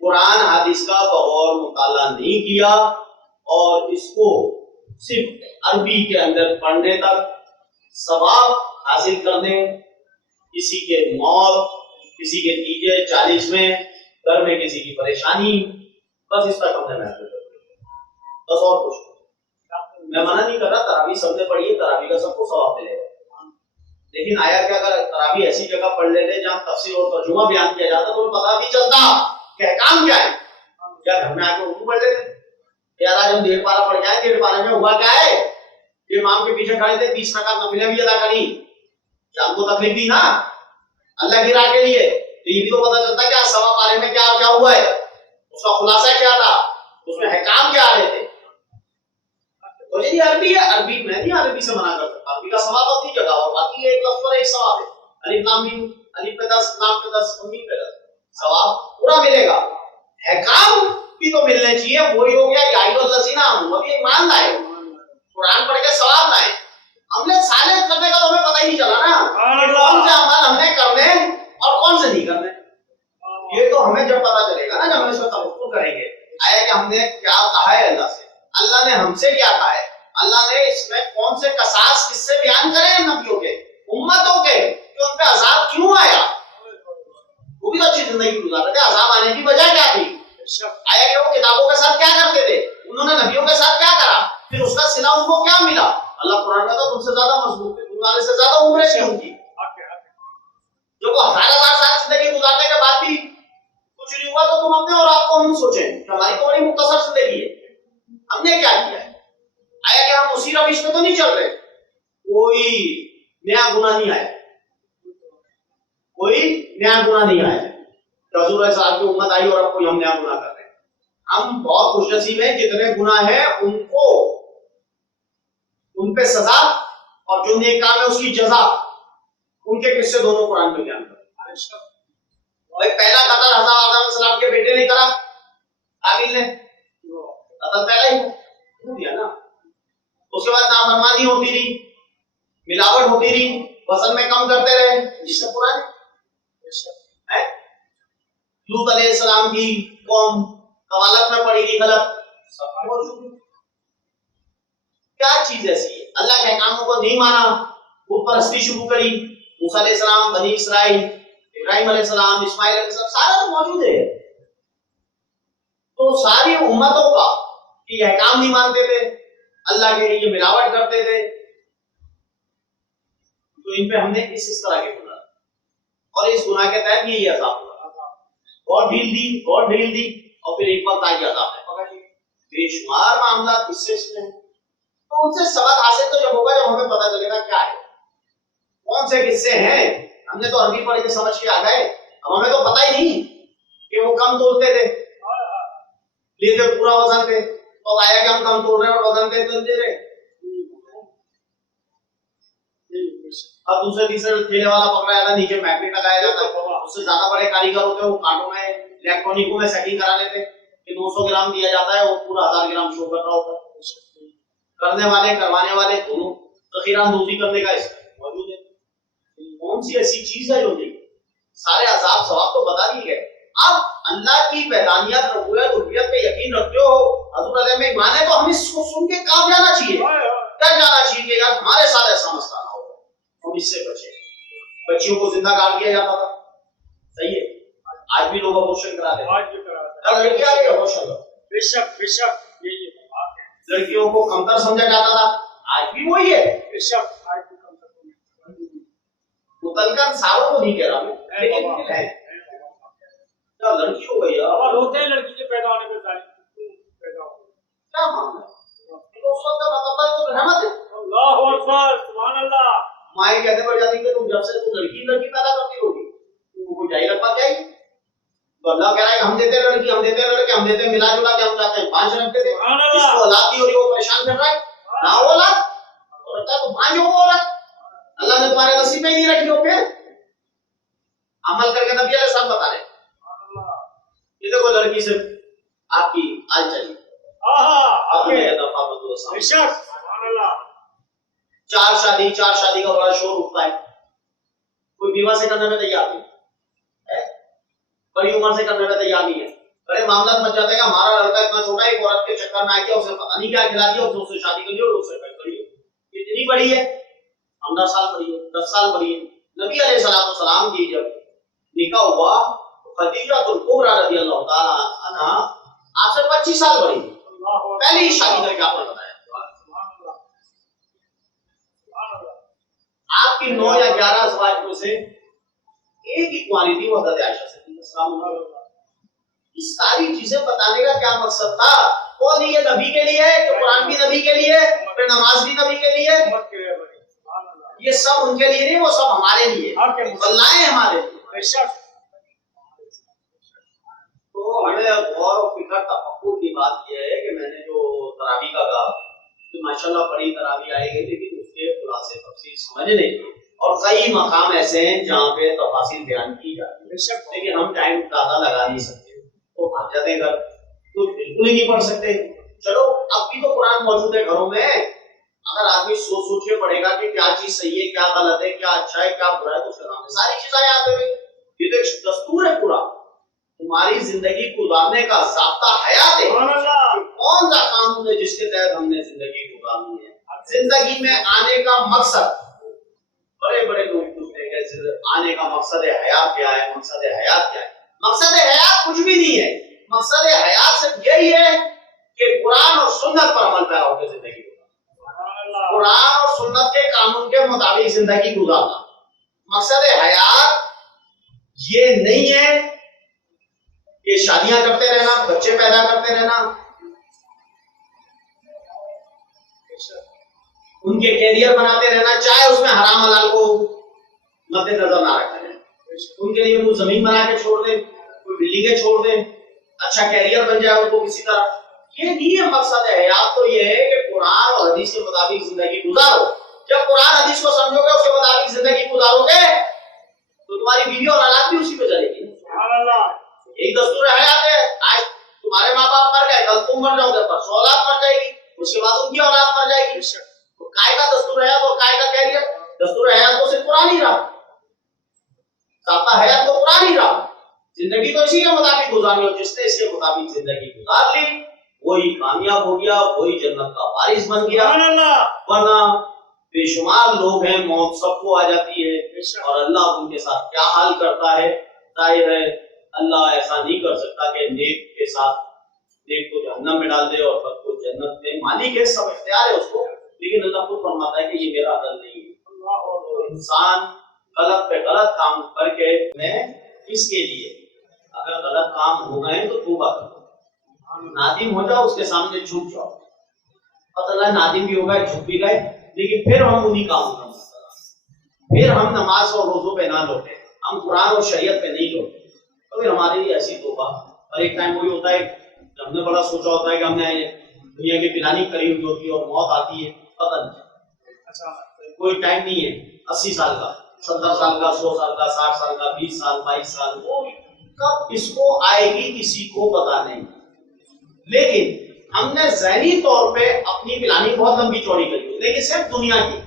قرآن حدیث کا بغور مطالعہ نہیں کیا، اور اس کو صرف عربی کے اندر پڑھنے تک، ثواب حاصل کرنے، کسی کے موت، کسی کے تیجے 40ویں، گھر میں کسی کی پریشانی، بس اس تک ہم نے محفوظ کیا، بس اور کچھ میں منع نہیں کر رہا، تراویح سب نے پڑھی ہے، تراویح کا سب کو ثواب ملے گا، لیکن آیا کہ اگر تراویح ایسی جگہ پڑھ لیتے جہاں تفسیر اور ترجمہ بیان کیا جاتا تو پتہ بھی چلتا کہ احکام کیا ہے، کیا گھر میں آ کے اردو پڑھ لیتے؟ آج ہم 1.5 پارہ پڑھ کے آئے. 1.5 پارے میں ہوا کیا ہے کہ امام کے پیچھے کھڑے تھے, 30 رکعت نفلیں بھی ادا کری. جان کو تکلیف دی نا اللہ کی راہ کے لیے, تو یہ بھی تو پتہ چلتا ہے کہ 1.25 پارے میں کیا کیا ہوا ہے, اس کا خلاصہ کیا تھا, اس میں احکام کیا آ رہے تھے. تو یہ عربی ہے, عربی میں نہیں عربی سے منع کرتا, عربی کا ثواب اپنی جگہ اور باقی ایک لفظ پر ایک ثواب ہے. الف لام میم, الف پہ 10, لام پہ 10, میم پہ 10, ثواب پورا ملے گا. احکام بھی تو ملنے چاہیے. وہی ہو گیا یا ایھا الذین آمنوا, وہ بھی ایمان لائے, قرآن پڑھ کے ثواب لائے. ہم نے سالے کرنے کا تو ہمیں پتہ ہی نہیں چلا نا کون سے عمل ہم نے کرنے اور کون سے نہیں کرنے. یہ تو ہمیں جب پتہ چلے گا نا, جب ہم اس پر تفکر کریں گے آیا کہ ہم نے کیا کہا ہے اللہ سے, اللہ نے ہم سے کیا کہا ہے, اللہ نے اس میں کون سے قصاص کس سے بیان کرے ہیں نبیوں کے, امتوں کے, کہ ان پہ عذاب کیوں آیا. وہ بھی تو اچھی زندگی گزار رہے تھے, عذاب آنے کی وجہ کیا تھی, آیا کہ وہ کتابوں کے ساتھ کیا کرتے تھے, انہوں نے نبیوں کے ساتھ کیا کرا, پھر اس کا صلہ ان کو کیا ملا. اللہ قرآن میں تو تم سے زیادہ مضبوط ہے, تمہارے سے زیادہ عمریں تھی ان کی, جو وہ 1000 سال زندگی گزارنے کے بعد بھی کچھ نہیں ہوا. تو تم اپنے اور آپ کو ہم سوچیں کہ ہماری تو بڑی مختصر زندگی ہے, ہم نے کیا کیا ہے. آیا کہ ہم اسی روش میں تو نہیں چل رہے, کوئی نیا گناہ نہیں آیا, کوئی نیا گناہ نہیں آیا. حضور صاحب کی امت آئی اور اب کوئی ہم نیا گناہ کر رہے ہیں. ہم بہت خوش نصیب ہیں, جتنے گناہ ہیں ان کو ان پہ سزا اور جو نیک کام ہے اس کی جزا, ان کے قصے دونوں قرآن میں بیان کرتے ہیں. پہلا قتل حضرت آدم علیہ السلام کے بیٹے نے کرا, قابیل نے, قتل پہلا ہی ہو گیا نا. اس کے بعد نافرمانی ہوتی رہی, ملاوٹ ہوتی رہی, وزن میں کم کرتے رہے, جس سے قرآن لوط علیہ السلام کی قوم قوالت میں پڑی گئی, غلط سب موجود. کیا چیز ایسی ہے, اللہ کے احکاموں کو نہیں مانا, بت پرستی شروع کری. موسیٰ علیہ السلام, بنی اسرائیل, ابراہیم علیہ السلام, اسماعیل علیہ السلام, سارا تو موجود ہے. تو ساری امتوں کا یہ احکام نہیں مانتے تھے, اللہ کے لیے ملاوٹ کرتے تھے, تو ان پہ ہم نے اس طرح کے گناہ, اور اس گناہ کے تحت یہ عذاب ہوا. اور ڈھیل دی اور پھر ایک وقت آئی عذاب ہے. بے شمار معاملات اس سے ہیں. تو ان سے سبق حاصل تو جب ہوگا جب ہمیں پتہ چلے گا کیا ہے, کون سے قصے ہیں. ہم نے تو عربی پڑھ کے سمجھ کے آ گئے, اب ہمیں تو پتہ ہی نہیں کہ وہ کم تولتے تھے, لیتے پورا وزن پہ, تو آیا کہ ہم کم تول رہے ہیں اور وزن پہ تلتے رہے. اب دوسرے تیسرے ٹھیلے والا پکڑا جاتا ہے, نیچے میگنیٹ لگایا جاتا ہے, اس سے زیادہ بڑے کاریگر ہوتے ہیں, وہ کانٹوں میں الیکٹرونکوں میں سیٹنگ کرا لیتے کہ 200 گرام دیا جاتا ہے, وہ پورا 1000 گرام شو کر رہا ہوتا ہے. کرنے والے کروانے والے دونوں ذخیرہ اندوزی کرنے کا اس موجود ہے. کون سی ایسی چیز ہے جو نہیں, سارے عذاب ثواب تو بتا دیے گئے. اب اللہ کی وحدانیت, ربوبیت, الوہیت پہ یقین رکھتے ہو, حضور علیہ میں ایمان ہے, تو ہم اس کو سن کے کام جانا چاہیے, کیا جانا چاہیے کہ یار ہمارے ساتھ ایسا مسئلہ نہ ہو, ہم اس سے بچیں. بچیوں کو زندہ کاٹ دیا جاتا تھا, صحیح ہے, آج بھی لوگ ابورشن کراتے ہیں. لڑکیاں بھی ابورشن, بے شک یہی ہے. لڑکیوں کو کمتر سمجھا جاتا تھا, آج بھی وہی ہے. بے شک متعلقاً ساروں کو نہیں کہہ رہا میں, لیکن ہے کیا لڑکی ہو گئی اور ہوتے ہیں لڑکی کے پیدا ہونے پہ پیدا ہو کیا معاملہ ہے. اس وقت کا مطلب تو رحمت ہے. اللہ اکبر, سبحان اللہ. مائیں کہتے پڑ جاتی کہ تم جب سے تم لڑکی پیدا کرتی ہوگی تو وہ جاہی رکھوا جائے گی. تو اللہ کہہ رہا ہے کہ ہم دیتے ہیں لڑکی, ہم دیتے ہیں لڑکے, ہم دیتے ہیں ملا جلا کے, ہم چاہتے ہیں 5 رکھتے تھے, اس کو اولاد دی اور وہ پریشان کر رہا ہے, نہ ہو اولاد اور رکھتا ہے تو 5 ہو اولاد. اللہ نے تمہارے نصیب میں ہی نہیں رکھی ہو, پھر عمل کر کے نبی علیہ السلام بتا رہے یہ دیکھو لڑکی سے آپ کی آج چلیے چار شادی کا بڑا شور اٹھتا ہے, کوئی بیوہ سے کرنے میں تیار نہیں, بڑی عمر سے کرنے میں تیار نہیں ہے. بڑے معاملات مچ جاتے ہیں کہ ہمارا لڑکا اتنا چھوٹا ہے, ایک عورت کے چکر میں آ گیا, اسے پتہ نہیں کیا کھلا دیا, اس سے شادی کر لی اور اس سے بڑی ہے. کتنی بڑی ہے, 15 سال بڑی ہے, 10 سال بڑی ہے. نبی علیہ السلام کی جب نکاح ہوا تو خدیجہ الکبریٰ رضی اللہ تعالی عنہا آپ سے 25 سال بڑی, پہلی ہی شادی کر کے آپ نے بتایا. آپ کی 9 یا 11 ازواج میں سے ایک ہی کنواری تھی, وہ حضرت عائشہ سے تھی. یہ ساری چیزیں بتانے کا کیا مقصد تھا؟ کون یہ نبی کے لیے ہے کہ قرآن بھی نبی کے لیے، پھر نماز بھی نبی کے لیے، امت کے لیے بنی. سبحان اللہ. یہ سب ان کے لیے نہیں، وہ سب ہمارے لیے، آپ کے مسلمان. اللہ ہے ہمارے لیے. بے شک. تو ہمیں غور و فکر تفکر کی بات یہ ہے کہ میں نے جو تراویح کا کہا کہ ماشاءاللہ بڑی تراویح آئی گئی، لیکن اس کے خلاصے تفصیل سمجھ نہیں، اور کئی مقام ایسے ہیں جہاں پہ تفاصیل بیان کی جاتی بے شک. ہے، لیکن ہم ٹائم زیادہ لگا نہیں سکتے تو بھاگ جاتے ہیں گھر، کچھ بالکل ہی نہیں پڑھ سکتے. چلو اب بھی تو قرآن موجود ہے گھروں میں، اگر آدمی سوچ سوچ کے پڑھے گا کہ کیا چیز صحیح ہے، کیا غلط ہے، کیا اچھا ہے، کیا برا ہے، تو اس کے سامنے ساری چیزیں یاد ہوگی. یہ تو ایک دستور ہے پورا، تمہاری زندگی گزارنے کا ضابطہ حیات ہے. سبحان اللہ. کون سا قانون ہے جس کے تحت ہم نے زندگی گزارنی ہے؟ زندگی میں آنے کا مقصد، بڑے بڑے لوگ پوچھتے ہیں کہ آنے کا مقصد حیات کیا ہے، مقصد حیات کیا ہے؟ مقصد حیات کچھ بھی نہیں ہے. مقصد حیات صرف یہی ہے کہ قرآن اور سنت پر عمل پیرا ہو کے زندگی گزارنا، قرآن اور سنت کے قانون کے مطابق زندگی گزارنا. مقصد حیات یہ نہیں ہے کہ شادیاں کرتے رہنا، بچے پیدا کرتے رہنا، ان کے کیریئر بناتے رہنا، چاہے اس میں حرام حلال کو مد نظر نہ رکھا جائے. ان کے لیے کوئی زمین بنا کے چھوڑ دیں، کوئی بلڈنگیں چھوڑ دیں، اچھا کیریئر بن جائے ان کو کسی طرح. یہ نہیں ہے مقصد حیات. تو یہ ہے کہ قرآن اور حدیث کے مطابق زندگی گزارو. جب قرآن حدیث کو سمجھو گے، اس کے مطابق زندگی گزارو گے، تو تمہاری بیوی اور اولاد بھی اسی پہ چلے گی. یہی دستور حیات ہے. آج تمہارے ماں باپ مر گئے، کل تم مر جاؤ گے، پرسوں اولاد مر جائے گی، اس کے بعد ان کی اولاد مر جائے گی. تو کائے کا دستور حیات اور کائے کا کیریئر؟ دستور حیات تو صرف قرآن ہی رہا، ضابطہ حیات تو قرآن ہی رہا. زندگی تو اسی کے مطابق گزارنی، اور جس نے اس کے مطابق زندگی گزار لی وہی کامیاب ہو گیا، وہی جنت کا وارث بن گیا. ورنہ بے شمار لوگ ہیں، موت سب کو آ جاتی ہے، اور اللہ ان کے ساتھ کیا حال کرتا ہے. ظاہر ہے اللہ ایسا نہیں کر سکتا کہ نیک کے ساتھ نیک کو جہنم میں ڈال دے اور بد کو جنت میں. مالک ہے، سب اختیار ہے اس کو، لیکن اللہ خود فرماتا ہے کہ یہ میرا عدل نہیں ہے. انسان غلط پہ غلط کام کر کے میں اس کے لیے اگر غلط کام ہو گئے تو توبہ کرو، نادم ہو جاؤ، اس کے سامنے جھک جاؤ. پتہ اللہ نادم بھی ہو گئے، جھک بھی گئے، لیکن پھر ہم انہیں کاموں کا پھر ہم نماز اور روزوں پہ نہ لوٹے، ہم قرآن اور شریعت پہ نہیں لوٹے، تو پھر ہمارے لیے ایسی توبہ. اور ایک ٹائم وہی ہوتا ہے کہ ہم نے بڑا سوچا ہوتا ہے کہ ہم نے دنیا کی پلاننگ کری ہوئی ہوتی ہے اور موت آتی ہے، پتہ نہیں کوئی ٹائم نہیں ہے. 80 سال کا، 70 سال کا، 100 سال کا، 60 سال کا، 20 سال، 22 سال، وہ کب اس کو آئے گی کسی کو پتا نہیں. لیکن ہم نے ذہنی طور پہ اپنی پلاننگ بہت لمبی چوڑی کری، لیکن صرف دنیا کی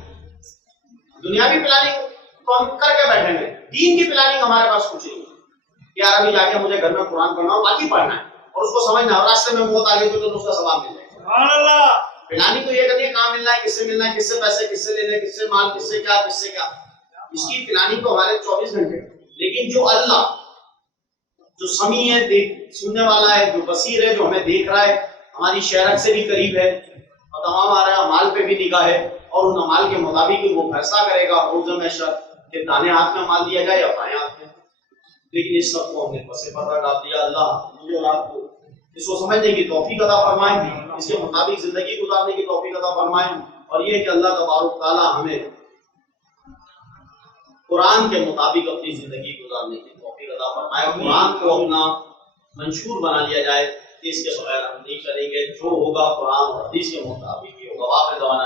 دنیاوی پلاننگ تو ہم کر کے بیٹھے ہیں. دین کی پلاننگ ہمارے پاس کچھ نہیں ہے. یار ابھی جا کے مجھے گھر میں قرآن پڑھنا اور باقی پڑھنا ہے اور اس کو سمجھنا، اور راستے میں موت آگے تو اس کا ثواب مل جائے. سبحان اللہ. پلاننگ تو یہ کرنی ہے کہاں ملنا ہے، کس سے ملنا ہے، کس سے پیسے، کس سے لینے، کس سے مال، کس سے کیا، کس سے کیا. اس کی پلاننگ تو ہمارے 24 گھنٹے. لیکن جو اللہ جو سمیع ہے، سننے والا ہے، جو بصیر ہے، جو ہمیں دیکھ رہا ہے، ہماری شہرت سے بھی قریب ہے اور تمام ہمارے اعمال پہ بھی نگاہ ہے، اور ان اعمال کے مطابق وہ فیصلہ کرے گا روز محشر کہ دانے ہاتھ میں مال دیا جائے یا بائیں ہاتھ میں. لیکن اس سب کو ہم نے پس پردہ ڈال دیا. اللہ مجھے اور آپ کو اس کو سمجھنے کی توفیق عطا فرمائیں، اس کے مطابق زندگی گزارنے کی توفیق عطا فرمائیں، اور یہ کہ اللہ تبارک تعالیٰ ہمیں قرآن کے مطابق اپنی زندگی گزارنے کی توفیق عطا فرمائے. قرآن کو اپنا منشور بنا لیا جائے، اس کے بغیر ہم نہیں چلیں گے. جو ہوگا قرآن اور حدیث کے مطابق ہی ہوگا. واقع دعوانا